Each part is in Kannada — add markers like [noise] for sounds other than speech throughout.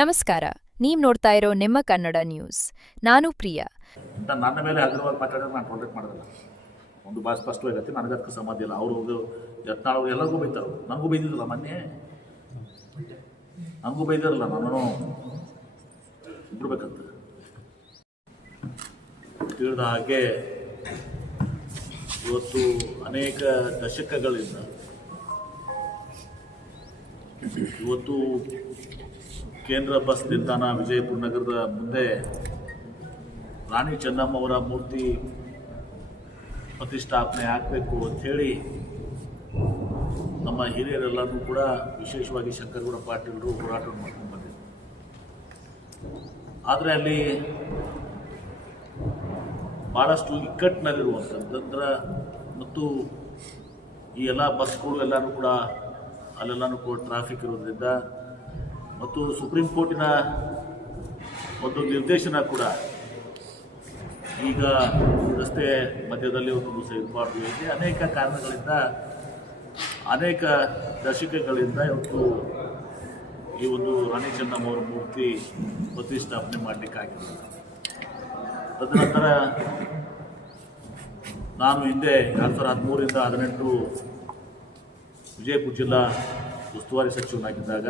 ನಮಸ್ಕಾರ, ನೀವು ನೋಡ್ತಾ ಇರೋ ನಿಮ್ಮ ಕನ್ನಡ ನ್ಯೂಸ್. ನಾನು ಪ್ರಿಯಾ. ನನ್ನ ಮೇಲೆ ಹಗುರವಾಗಿ ಮಾತಾಡಿದ್ರೆ ನಾನು ಟೋಲ್ರೇಟ್ ಮಾಡೋದಿಲ್ಲ ಒಂದು ಭಾಳ ಸ್ಪಷ್ಟವಾಗಿರುತ್ತೆ ನನಗೆ ಅದಕ್ಕೆ ಸಂಬಂಧ ಇಲ್ಲ. ಅವರು ಯತ್ನಾಳ್ ಅವ್ರು ಎಲ್ಲರಿಗೂ ಬೈತಾರೆ. ನನಗೂ ಬೈದಿದ್ರಲ್ಲ ಮೊನ್ನೆ? ನನಗೂ ಬೈದಿರಲ್ಲ ನಾನು ಬಿಡ್ಬೇಕಂತ. ತಿಳಿದ ಹಾಗೆ ಇವತ್ತು ಅನೇಕ ದಶಕಗಳಿಂದ, ಇವತ್ತು ಕೇಂದ್ರ ಬಸ್ ನಿಲ್ದಾಣ ವಿಜಯಪುರ ನಗರದ ಮುಂದೆ ರಾಣಿ ಚೆನ್ನಮ್ಮ ಅವರ ಮೂರ್ತಿ ಪ್ರತಿಷ್ಠಾಪನೆ ಆಗಬೇಕು ಅಂಥೇಳಿ ನಮ್ಮ ಹಿರಿಯರೆಲ್ಲರೂ ಕೂಡ ವಿಶೇಷವಾಗಿ ಶಂಕರಗೌಡ ಪಾಟೀಲರು ಹೋರಾಟ ಮಾಡ್ಕೊಂಡು ಬಂದಿದ್ದರು ಆದರೆ ಅಲ್ಲಿ ಭಾಳಷ್ಟು ಇಕ್ಕಟ್ಟಿನಲ್ಲಿರುವಂಥದ್ದಂದ್ರೆ ಮತ್ತು ಈ ಎಲ್ಲ ಬಸ್ಗಳು ಎಲ್ಲರೂ ಕೂಡ ಅಲ್ಲೆಲ್ಲನೂ ಕೂಡ ಟ್ರಾಫಿಕ್ ಇರೋದ್ರಿಂದ ಮತ್ತು ಸುಪ್ರೀಂ ಕೋರ್ಟಿನ ಒಂದು ನಿರ್ದೇಶನ ಕೂಡ. ಈಗ ರಸ್ತೆ ಮಧ್ಯದಲ್ಲಿ ಒಂದು ದಿವಸ ಇರಬಾರ್ದು ಹೀಗೆ ಅನೇಕ ಕಾರಣಗಳಿಂದ, ಅನೇಕ ದಶಕಗಳಿಂದ ಇವತ್ತು ಈ ಒಂದು ರಾಣಿ ಚೆನ್ನಮ್ಮ ಅವರ ಮೂರ್ತಿ ಪ್ರತಿಷ್ಠಾಪನೆ ಮಾಡಲಿಕ್ಕಾಗಿಲ್ಲ ತದನಂತರ ನಾನು ಹಿಂದೆ ಎರಡು ಸಾವಿರದ ಹದಿಮೂರಿಂದ ಹದಿನೆಂಟು ವಿಜಯಪುರ ಜಿಲ್ಲಾ ಉಸ್ತುವಾರಿ ಸಚಿವನಾಗಿದ್ದಾಗ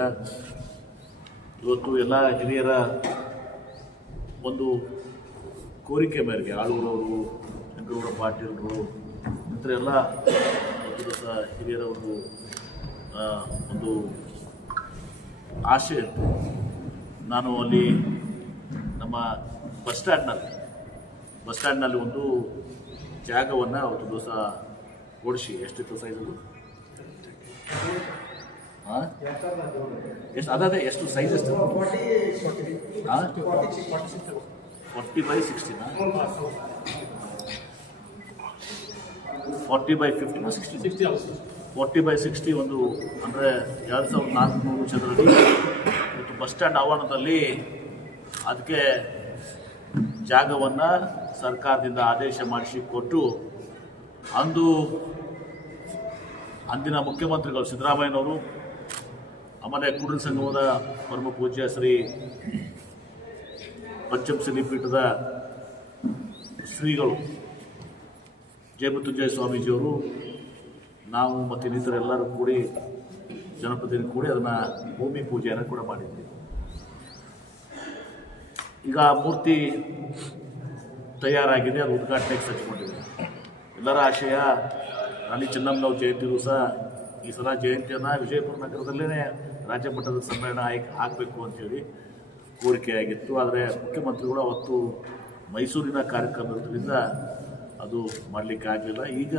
ಇವತ್ತು ಎಲ್ಲ ಹಿರಿಯರ ಒಂದು ಕೋರಿಕೆ ಮೇರೆಗೆ ಆಳೂರವರು, ಶಂಕರಗೌಡ ಪಾಟೀಲರು ನಂತರ ಎಲ್ಲ ದಿವಸ ಹಿರಿಯರ ಒಂದು ಒಂದು ಆಶೆ ಇತ್ತು. ನಾನು ಅಲ್ಲಿ ನಮ್ಮ ಬಸ್ ಸ್ಟ್ಯಾಂಡ್ನಲ್ಲಿ ಬಸ್ ಸ್ಟ್ಯಾಂಡ್ನಲ್ಲಿ ಒಂದು ಜಾಗವನ್ನು ಅವತ್ತು ದಿವಸ ಓಡಿಸಿ, ಎಷ್ಟಿತ್ತು ಸೈಜದು ಹಾಂ ಎಷ್ಟು ಅದೇ ಎಷ್ಟು ಸೈಜ್ ಎಷ್ಟು ಫೋರ್ಟಿ ಬೈ ಸಿಕ್ಸ್ಟಿನಾ forty by ಫಿಫ್ಟಿನ sixty sixty forty by sixty ಒಂದು ಅಂದರೆ ಎರಡು ಸಾವಿರದ ನಾಲ್ಕುನೂರು ಚದರಡಿ ಮತ್ತು ಬಸ್ ಸ್ಟ್ಯಾಂಡ್ ಆವರಣದಲ್ಲಿ ಅದಕ್ಕೆ ಜಾಗವನ್ನು ಸರ್ಕಾರದಿಂದ ಆದೇಶ ಮಾಡಿಸಿ ಕೊಟ್ಟು ಅಂದು ಅಂದಿನ ಮುಖ್ಯಮಂತ್ರಿಗಳು ಸಿದ್ದರಾಮಯ್ಯನವರು ಆಮೇಲೆ ಕೂಡಲ ಸಂಗಮದ ಪರಮ ಪೂಜ್ಯ ಶ್ರೀ ಪಂಚಮಸಲಿ ಪೀಠದ ಶ್ರೀಗಳು ಜಯಮೃತ್ಯುಂಜಯ ಸ್ವಾಮೀಜಿಯವರು, ನಾವು ಮತ್ತು ಇನ್ನಿತರೆಲ್ಲರೂ ಕೂಡಿ, ಜನಪ್ರತಿನಿಧಿ ಕೂಡಿ ಅದನ್ನು ಭೂಮಿ ಪೂಜೆಯನ್ನು ಕೂಡ ಮಾಡಿದ್ವಿ. ಈಗ ಮೂರ್ತಿ ತಯಾರಾಗಿದೆ, ಅದು ಉದ್ಘಾಟನೆಗೆ ಸಜ್ಜುಕೊಂಡಿದೆ ಎಲ್ಲರ ಆಶಯ, ರಾಣಿ ಚೆನ್ನಮ್ಮನವ್ರ ಜಯಂತಿ ದಿವಸ ಈ ಸಲ ಜಯಂತಿಯನ್ನು ವಿಜಯಪುರ ನಗರದಲ್ಲೇ ರಾಜ್ಯ ಮಟ್ಟದ ಸಮ್ಮೇಳನ ಆಯ್ಕೆ ಆಗಬೇಕು ಅಂತೇಳಿ ಕೋರಿಕೆಯಾಗಿತ್ತು. ಆದರೆ ಮುಖ್ಯಮಂತ್ರಿಗಳು ಅವತ್ತು ಮೈಸೂರಿನ ಕಾರ್ಯಕ್ರಮ ಇರೋದ್ರಿಂದ ಅದು ಮಾಡಲಿಕ್ಕೆ ಆಗಲಿಲ್ಲ. ಈಗ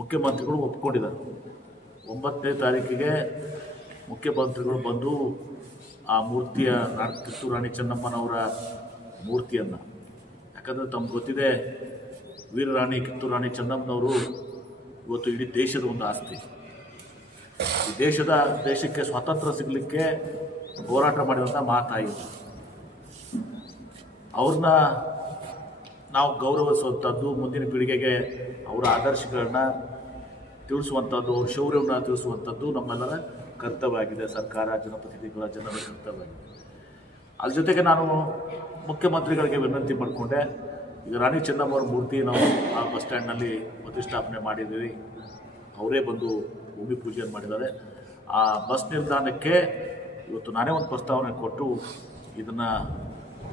ಮುಖ್ಯಮಂತ್ರಿಗಳು ಒಪ್ಕೊಂಡಿದ್ದಾರೆ. ಒಂಬತ್ತನೇ ತಾರೀಕಿಗೆ ಮುಖ್ಯಮಂತ್ರಿಗಳು ಬಂದು ಆ ಮೂರ್ತಿಯ ಕಿತ್ತೂರು ರಾಣಿ ಚೆನ್ನಮ್ಮನವರ ಮೂರ್ತಿಯನ್ನು, ಯಾಕಂದರೆ ತಮ್ಗೆ ಗೊತ್ತಿದೆ, ವೀರರಾಣಿ ಕಿತ್ತೂರು ರಾಣಿ ಚೆನ್ನಮ್ಮನವರು ಇವತ್ತು ಇಡೀ ದೇಶದ ಒಂದು ಆಸ್ತಿ. ಈ ದೇಶದ ದೇಶಕ್ಕೆ ಸ್ವಾತಂತ್ರ್ಯ ಸಿಗಲಿಕ್ಕೆ ಹೋರಾಟ ಮಾಡಿದಂಥ ಮಾತಾಯಿ ಅವ್ರನ್ನ ನಾವು ಗೌರವಿಸುವಂಥದ್ದು ಮುಂದಿನ ಪೀಳಿಗೆಗೆ ಅವರ ಆದರ್ಶಗಳನ್ನ ತಿಳಿಸುವಂಥದ್ದು ಅವ್ರ ಶೌರ್ಯವನ್ನು ತಿಳಿಸುವಂಥದ್ದು ನಮ್ಮೆಲ್ಲರ ಕರ್ತವ್ಯ ಆಗಿದೆ ಸರ್ಕಾರ, ಜನಪ್ರತಿನಿಧಿಗಳ, ಜನರ ಕರ್ತವ್ಯ ಆಗಿದೆ ಅದ್ರ ಜೊತೆಗೆ ನಾನು ಮುಖ್ಯಮಂತ್ರಿಗಳಿಗೆ ವಿನಂತಿ ಮಾಡಿಕೊಂಡೆ. ಈಗ ರಾಣಿ ಚೆನ್ನಮ್ಮ ಮೂರ್ತಿ ನಾವು ಆ ಬಸ್ ಸ್ಟ್ಯಾಂಡ್ನಲ್ಲಿ ಪ್ರತಿಷ್ಠಾಪನೆ ಮಾಡಿದ್ದೀವಿ. ಅವರೇ ಬಂದು ಭೂಮಿ ಪೂಜೆಯನ್ನು ಮಾಡಿದ್ದಾರೆ. ಆ ಬಸ್ ನಿಲ್ದಾಣಕ್ಕೆ ಇವತ್ತು ನಾನೇ ಒಂದು ಪ್ರಸ್ತಾವನೆ ಕೊಟ್ಟು ಇದನ್ನು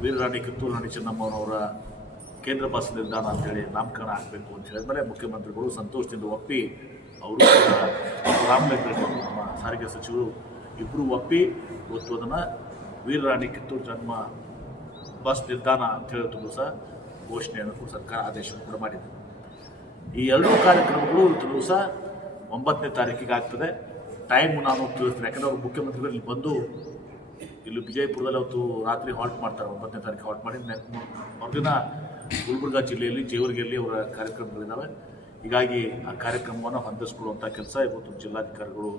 ವೀರರಾಣಿ ಕಿತ್ತೂರು ರಾಣಿ ಚೆನ್ನಮ್ಮನವರ ಕೇಂದ್ರ ಬಸ್ ನಿಲ್ದಾಣ ಅಂತೇಳಿ ನಾಮಕರಣ ಆಗಬೇಕು ಅಂತ ಹೇಳಿದ್ಮೇಲೆ ಮುಖ್ಯಮಂತ್ರಿಗಳು ಸಂತೋಷದಿಂದ ಒಪ್ಪಿ ಅವರು ಕೂಡ ರಾಮಲಿಂಗ ಅವರು ನಮ್ಮ ಸಾರಿಗೆ ಸಚಿವರು ಇಬ್ಬರು ಒಪ್ಪಿ ಇವತ್ತು ಅದನ್ನು ವೀರರಾಣಿ ಕಿತ್ತೂರು ಜನ್ಮ ಬಸ್ ನಿಲ್ದಾಣ ಅಂತ ಹೇಳಿದ್ರು ಸಹ ಘೋಷಣೆಯನ್ನು ಕೂಡ ಸರ್ಕಾರ ಆದೇಶವನ್ನು ಕೂಡ ಮಾಡಿದೆ. ಈ ಎರಡೂ ಕಾರ್ಯಕ್ರಮಗಳು ಇವತ್ತು ದಿವಸ ಒಂಬತ್ತನೇ ತಾರೀಕಿಗೆ ಆಗ್ತದೆ. ಟೈಮ್ ನಾನು ತಿಳಿಸ್ತೇನೆ. ಯಾಕಂದರೆ ಅವರು ಮುಖ್ಯಮಂತ್ರಿಗಳು ಇಲ್ಲಿ ಬಂದು ಇಲ್ಲಿ ವಿಜಯಪುರದಲ್ಲಿ ಅವತ್ತು ರಾತ್ರಿ ಹಾಲ್ಟ್ ಮಾಡ್ತಾರೆ. ಒಂಬತ್ತನೇ ತಾರೀಕು ಹಾಲ್ಟ್ ಮಾಡಿ ಮರುದಿನ ಗುಲ್ಬರ್ಗಾ ಜಿಲ್ಲೆಯಲ್ಲಿ, ಜೇವರ್ಗಿಯಲ್ಲಿ ಅವರ ಕಾರ್ಯಕ್ರಮಗಳಿದ್ದಾವೆ ಹೀಗಾಗಿ ಆ ಕಾರ್ಯಕ್ರಮವನ್ನು ಹೊಂದಿಸ್ಕೊಳ್ಳುವಂಥ ಕೆಲಸ ಇವತ್ತು ಜಿಲ್ಲಾಧಿಕಾರಿಗಳು